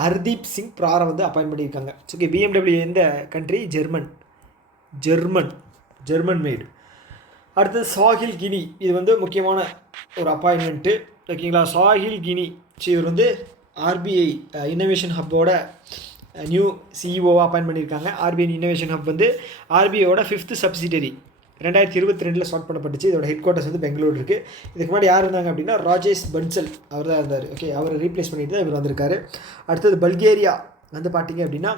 ஹர்தீப் சிங் பிராரை வந்து அப்பாயின்ட் பண்ணியிருக்காங்க. ஓகே, BMW எந்த கண்ட்ரி, ஜெர்மன் மேடு. அடுத்தது சாஹில் கினி, இது வந்து முக்கியமான ஒரு அப்பாயின்மெண்ட்டு. ஓகேங்களா, சாஹில் கினி இவர் வந்து RBI இன்னோவேஷன் ஹப்போட நியூ CEOவாக அப்பாயின்ட் பண்ணியிருக்காங்க. RBI இன்னோவேஷன் ஹப் வந்து RBIயோட 5th சப்சிடரி 2022 ஸ்டார்ட் பண்ணப்பட்டுச்சு. இதோட ஹெட் குவார்ட்டர்ஸ் வந்து பெங்களூர் இருக்குது. இதுக்கு முன்னாடி யார் இருந்தாங்க அப்படின்னா ராஜேஷ் பன்சல் அவர் தான் இருந்தார். ஓகே, அவரை ரீப்ளேஸ் பண்ணிட்டு தான் இவர் வந்திருக்காரு. அடுத்தது பல்கேரியா வந்து பார்த்தீங்க அப்படின்னா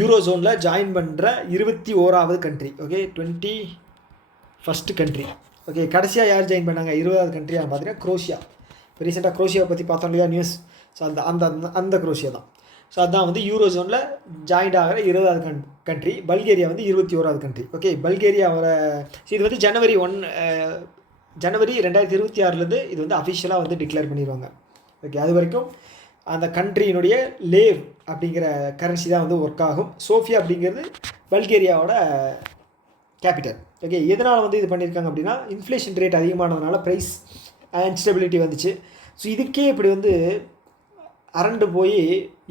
யூரோ ஜோனில் ஜாயின் பண்ணுற 21வது country. Okay, 21st country. Okay, கடைசியாக யார் ஜாயின் பண்ணாங்க, 20வது கண்ட்ரியாக பார்த்தீங்கன்னா குரோஷியா. இப்போ ரீசெண்டாக குரோஷியாவை பற்றி பார்த்தோம் இல்லையா நியூஸ், ஸோ அந்த குரோஷியா தான். ஸோ அதுதான் வந்து யூரோ ஜோனில் ஜாயின்ட் ஆகிற 20வது கண்ட்ரி. பல்கேரியா வந்து 21வது கண்ட்ரி. ஓகே, பல்கேரியாவோட இது வந்து ஜனவரி 2026 இது வந்து அஃபிஷியலாக வந்து டிக்ளேர் பண்ணிடுவாங்க. ஓகே, அது வரைக்கும் அந்த கண்ட்ரியினுடைய லேவ் அப்படிங்கிற கரன்சி தான் வந்து ஒர்க் ஆகும். சோஃபியா அப்படிங்கிறது பல்கேரியாவோட கேபிட்டல். ஓகே, எதனால் வந்து இது பண்ணியிருக்காங்க அப்படின்னா இன்ஃப்ளேஷன் ரேட் அதிகமானதுனால ப்ரைஸ் இன்ஸ்டெபிலிட்டி வந்துச்சு. ஸோ இதுக்கே இப்படி வந்து அரண்டு போய்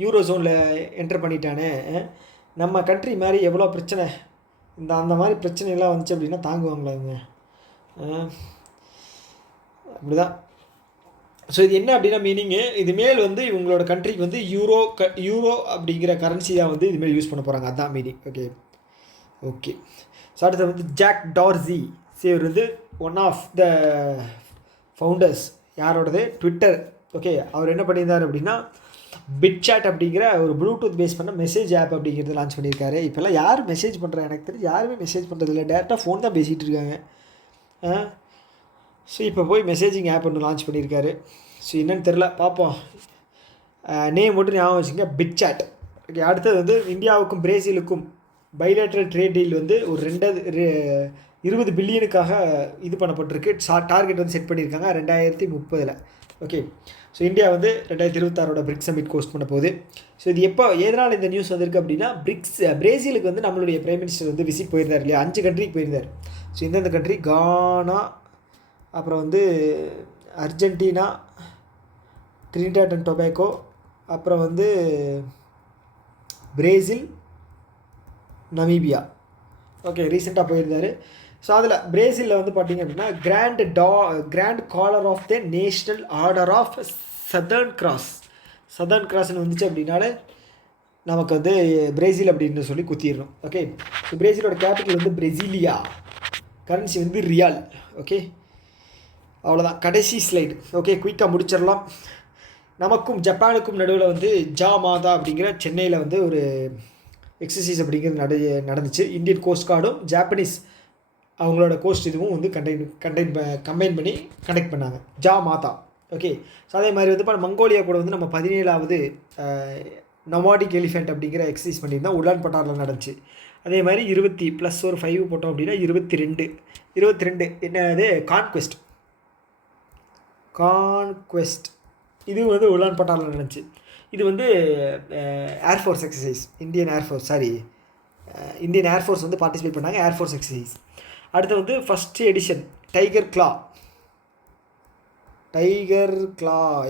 யூரோ ஜோனில் என்டர் பண்ணிட்டானே, நம்ம கண்ட்ரி மாதிரி எவ்வளோ பிரச்சனை, அந்த மாதிரி பிரச்சனைலாம் வந்துச்சு அப்படின்னா தாங்குவாங்களா இவங்க, அப்படிதான். ஸோ இது என்ன அப்படின்னா மீனிங்கு, இதுமேல் வந்து இவங்களோட கண்ட்ரிக்கு வந்து யூரோ அப்படிங்கிற கரன்சி தான் வந்து இதுமாரி யூஸ் பண்ண போகிறாங்க, அதுதான் மீனிங். ஓகே. ஸோ அடுத்து வந்து ஜாக் டார்சி, இவர் வந்து ஒன் ஆஃப் த ஃபவுண்டர்ஸ், யாரோடது, ட்விட்டர். ஓகே, அவர் என்ன பண்ணியிருந்தார் அப்படின்னா பிட்சாட் அப்படிங்கிற ஒரு ப்ளூடூத் பேஸ் பண்ண மெசேஜ் ஆப் அப்படிங்கிறது லான்ச் பண்ணியிருக்காரு. இப்போல்லாம் யார் மெசேஜ் பண்ணுறா, எனக்கு தெரிஞ்சு யாருமே மெசேஜ் பண்ணுறதில்ல, டேரெக்டாக ஃபோன் தான் பேசிகிட்டு இருக்காங்க. ஸோ இப்போ போய் மெசேஜிங் ஆப் ஒன்று லான்ச் பண்ணியிருக்காரு. ஸோ என்னென்னு தெரில, பார்ப்போம். நேம் மட்டும் ஞாபகம் வச்சுங்க, பிட்சாட். ஓகே, அடுத்தது வந்து இந்தியாவுக்கும் பிரேசிலுக்கும் பைலேட்ரல் ட்ரேட் டீல் வந்து ஒரு 20 பில்லியனுக்காக இது பண்ணப்பட்டிருக்கு. டார்கெட் வந்து செட் பண்ணியிருக்காங்க 2030. ஓகே, ஸோ இந்தியா வந்து 2026 பிரிக்ஸ் சமிட் கோஸ்ட் பண்ண போகுது. ஸோ இது எதனால் இந்த நியூஸ் வந்திருக்கு அப்படின்னா பிரேசிலுக்கு வந்து நம்மளுடைய பிரைம் மினிஸ்டர் வந்து விசிட் போயிருந்தார் இல்லையா, 5 கண்ட்ரிக்கு போயிருந்தார். ஸோ எந்தெந்த கண்ட்ரி, கானா, அப்புறம் வந்து அர்ஜென்டினா, ட்ரினிடாட் அண்ட் டொபேக்கோ, அப்புறம் வந்து பிரேசில், நமீபியா. ஓகே, ரீசெண்டாக போயிருந்தார். ஸோ அதில் பிரேசிலில் வந்து பார்த்திங்க அப்படின்னா grand collar of the national order of southern கிராஸ்ன்னு வந்துச்சு அப்படின்னாலே நமக்கு வந்து பிரேசில் அப்படின்னு சொல்லி குத்திடணும். ஓகே, ஸோ பிரேசிலோட கேபிட்டல் வந்து பிரேசிலியா, கரன்சி வந்து ரியால். ஓகே, அவ்வளோதான், கடைசி ஸ்லைடு. ஓகே, குயிக்காக முடிச்சிடலாம். நமக்கும் ஜப்பானுக்கும் நடுவில் வந்து மாதா அப்படிங்கிற சென்னையில் வந்து ஒரு எக்ஸசைஸ் அப்படிங்கிறது நடந்துச்சு. இந்தியன் கோஸ்ட் கார்டும் ஜாப்பனீஸ் அவங்களோட கோஸ்ட் இதுவும் வந்து கம்பைன் பண்ணி கனெக்ட் பண்ணாங்க, மாதா. ஓகே, ஸோ அதே மாதிரி வந்து மங்கோலியா கூட வந்து நம்ம 17வது நொமாடிக் எலிஃபெண்ட் அப்படிங்கிற எக்ஸசைஸ் பண்ணியிருந்தோம், உலான் பட்டாரில் நடந்துச்சு. அதே மாதிரி 20 + ஒரு 5 போட்டோம் அப்படின்னா 22 என்னது கான்குவெஸ்ட் இது வந்து உலான் பட்டாரில் நடந்துச்சு. இது வந்து ஏர்ஃபோர்ஸ் எக்ஸசைஸ், இந்தியன் ஏர்ஃபோர்ஸ் வந்து பார்ட்டிசிபேட் பண்ணாங்க, ஏர்ஃபோர்ஸ் எக்ஸசைஸ். அடுத்து வந்து ஃபஸ்ட்டு எடிஷன் டைகர் கிளா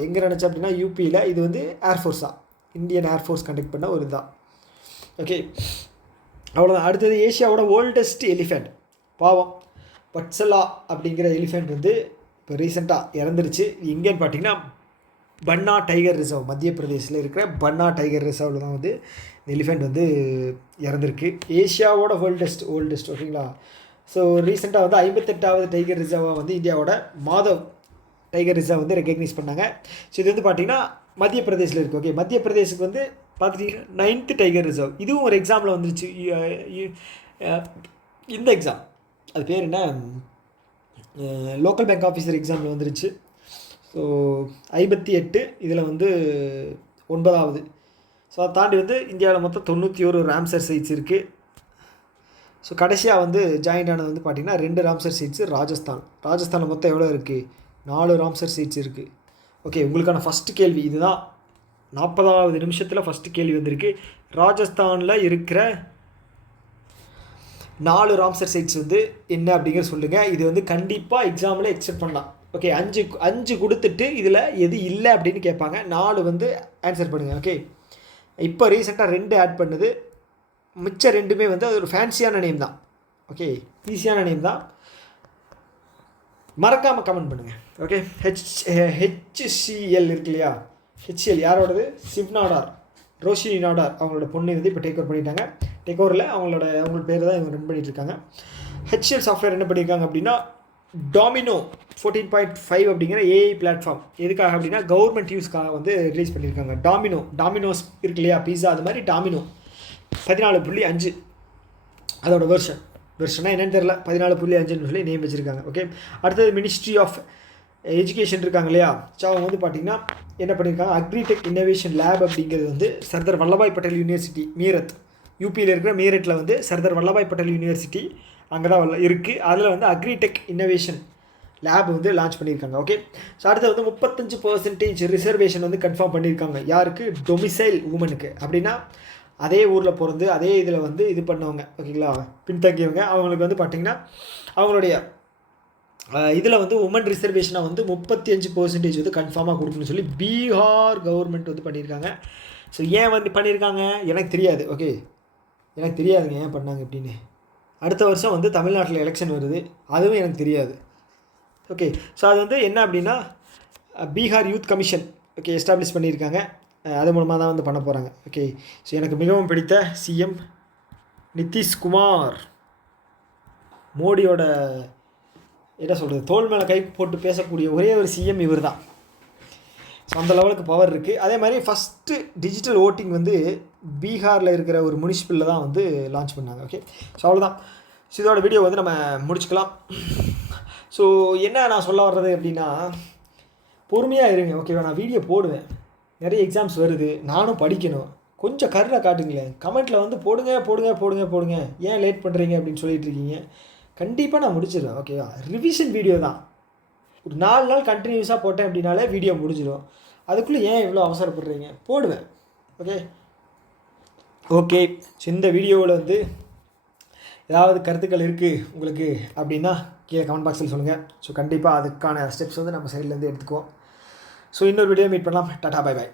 எங்கே நினச்சா அப்படின்னா யூபியில். இது வந்து ஏர்ஃபோர்ஸாக, இந்தியன் ஏர்ஃபோர்ஸ் கண்டக்ட் பண்ண ஒரு இதுதான். ஓகே, அவ்வளோதான். அடுத்தது ஏஷியாவோட ஓல்டஸ்ட் எலிஃபெண்ட், பாவம் பட்சலா அப்படிங்கிற எலிஃபெண்ட் வந்து இப்போ ரீசெண்டாக இறந்துருச்சு. எங்கேன்னு பார்த்தீங்கன்னா பன்னா டைகர் ரிசர்வ், மத்திய பிரதேசில் இருக்கிற பன்னா டைகர் ரிசர்வில் தான் வந்து இந்த எலிஃபெண்ட் வந்து இறந்துருக்கு. ஏஷியாவோட ஓல்டஸ்ட். ஓகேங்களா. ஸோ ரீசெண்டாக வந்து 58வது டைகர் ரிசர்வாக வந்து இந்தியாவோட மாதவ் டைகர் ரிசர்வ் வந்து ரெகக்னைஸ் பண்ணாங்க. ஸோ இது வந்து பார்த்திங்கன்னா மத்திய பிரதேசில் இருக்குது. ஓகே, மத்திய பிரதேசுக்கு வந்து பார்த்துட்டிங்கன்னா 9th டைகர் ரிசர்வ். இதுவும் ஒரு எக்ஸாமில் வந்துருச்சு. இந்த எக்ஸாம் அது பேர் என்ன, லோக்கல் பேங்க் ஆஃபீஸர் எக்ஸாமில் வந்துருச்சு. ஸோ 58, இதில் வந்து 9வது. ஸோ அதை தாண்டி வந்து இந்தியாவில் மொத்தம் 91 ராம்சர் சைட்ஸ் இருக்குது. ஸோ கடைசியாக வந்து ஜாயின் ஆனது வந்து பார்த்திங்கன்னா 2 ராம்சர் சைட்ஸு ராஜஸ்தானில் மொத்தம் எவ்வளோ இருக்குது, 4 ராம்சர் சைட்ஸ் இருக்குது. ஓகே, உங்களுக்கான ஃபஸ்ட்டு கேள்வி இதுதான். 40வது நிமிஷத்தில் ஃபஸ்ட்டு கேள்வி வந்திருக்கு. ராஜஸ்தானில் இருக்கிற 4 ராம்சர் சைட்ஸ் வந்து என்ன அப்படிங்கிற சொல்லுங்கள். இது வந்து கண்டிப்பாக எக்ஸாமில் எக்ஸ்பெக்ட் பண்ணலாம். ஓகே, 5 கொடுத்துட்டு இதில் எது இல்லை அப்படின்னு கேட்பாங்க. 4 வந்து ஆன்சர் பண்ணுங்கள். ஓகே, இப்போ ரீசெண்டாக 2 ஆட் பண்ணுது, மிச்சம் 2மே வந்து அது ஒரு ஃபேன்சியான நேம் தான். ஓகே, ஈஸியான நேம் தான், மறக்காமல் கமெண்ட் பண்ணுங்கள். ஓகே, HCL இருக்கு இல்லையா, HCL யாரோடது, ரோஷினி நாடார் அவங்களோட பொண்ணு வந்து இப்போ டேக் ஓவர் பண்ணிட்டாங்க. டேக் ஓவரில் அவங்களோட பேர் தான் இவங்க ரன் பண்ணிகிட்டு இருக்காங்க. HCL சாஃப்ட்வேர் என்ன பண்ணியிருக்காங்க அப்படின்னா டாமினோ 14.5 அப்படிங்கிற ஏஐ பிளாட்ஃபார்ம். எதுக்காக அப்படின்னா கவர்மெண்ட் யூஸ்க்காக வந்து ரிலீஸ் பண்ணியிருக்காங்க. டாமினோஸ் இருக்கு இல்லையா, பீஸா, அது மாதிரி டாமினோ 14.5 அதோட வெர்ஷனாக என்னென்னு தெரில, 14.5ன்னு சொல்லி நேம் வச்சுருக்காங்க. ஓகே, அடுத்தது மினிஸ்ட்ரி ஆஃப் எஜுகேஷன் இருக்காங்க இல்லையா. ஸோ அவங்க வந்து பார்த்திங்கன்னா என்ன பண்ணியிருக்காங்க, அக்ரிடெக் இன்னோவேஷன் லேப் அப்படிங்கிறது வந்து சர்தார் வல்லபாய் பட்டேல் யூனிவர்சிட்டி மீரட், யூபியில் இருக்கிற மீரட்டில் வந்து சர்தார் வல்லபாய் பட்டேல் யூனிவர்சிட்டி அங்கே தான் இருக்குது. அதில் வந்து அக்ரிடெக் இன்னோவேஷன் லேப் வந்து லான்ச் பண்ணியிருக்காங்க. ஓகே, ஸோ அடுத்து வந்து 35% ரிசர்வேஷன் வந்து கன்ஃபார்ம் பண்ணியிருக்காங்க. யாருக்கு, டொமிசைல் உமனுக்கு. அப்படின்னா அதே ஊரில் பிறந்து அதே இதில் வந்து இது பண்ணவங்க, ஓகேங்களா, பின்தங்கியவங்க, அவங்களுக்கு வந்து பார்த்திங்கன்னா அவங்களுடைய இதில் வந்து உமன் ரிசர்வேஷனாக வந்து 35% வந்து கன்ஃபார்மாக கொடுக்கணும்னு சொல்லி பீகார் கவர்மெண்ட் வந்து பண்ணியிருக்காங்க. ஸோ ஏன் வந்து பண்ணியிருக்காங்க எனக்கு தெரியாது. ஓகே, எனக்கு தெரியாதுங்க ஏன் பண்ணாங்க அப்படின்னு. அடுத்த வருஷம் வந்து தமிழ்நாட்டில் எலெக்ஷன் வருது, அதுவும் எனக்கு தெரியாது. ஓகே, ஸோ அது வந்து என்ன அப்படின்னா Bihar youth commission okay establish பண்ணியிருக்காங்க. அது மூலமாக தான் வந்து பண்ண போகிறாங்க. ஓகே, ஸோ எனக்கு மிகவும் பிடித்த சிஎம் நிதிஷ்குமார், மோடியோட என்ன சொல்கிறது, தோல் மேலே கை போட்டு பேசக்கூடிய ஒரே ஒரு சிஎம் இவர் தான். ஸோ அந்த லெவலுக்கு பவர் இருக்குது. அதே மாதிரி ஃபஸ்ட்டு டிஜிட்டல் ஓட்டிங் வந்து பீகாரில் இருக்கிற ஒரு முனிசிபலில் தான் வந்து லான்ச் பண்ணாங்க. ஓகே, ஸோ அவ்வளோதான். ஸோ இதோட வீடியோ வந்து நம்ம முடிச்சுக்கலாம். ஸோ என்ன நான் சொல்ல வர்றது அப்படின்னா, பொறுமையாக இருங்க. ஓகேவா, நான் வீடியோ போடுவேன், நிறைய எக்ஸாம்ஸ் வருது, நானும் படிக்கணும், கொஞ்சம் கருணை காட்டுங்களேன். கமெண்ட்டில் வந்து போடுங்க, ஏன் லேட் பண்ணுறீங்க அப்படின்னு சொல்லிட்டு இருக்கீங்க. கண்டிப்பாக நான் முடிச்சிடுவேன். ஓகேவா, ரிவிஷன் வீடியோ தான், ஒரு 4 நாள் கண்டினியூஸாக போட்டேன் அப்படின்னாலே வீடியோ முடிஞ்சிடும். அதுக்குள்ளே ஏன் இவ்வளோ அவசரப்படுறீங்க, போடுவேன். ஓகே, ஸோ இந்த வீடியோவில் வந்து ஏதாவது கருத்துக்கள் இருக்குது உங்களுக்கு அப்படின்னா கீழே கமெண்ட் பாக்ஸில் சொல்லுங்கள். ஸோ கண்டிப்பாக அதுக்கான ஸ்டெப்ஸ் வந்து நம்ம சைட்லேருந்து எடுத்துக்குவோம். ஸோ இன்னொரு வீடியோ மீட் பண்ணலாம். Tata bye bye.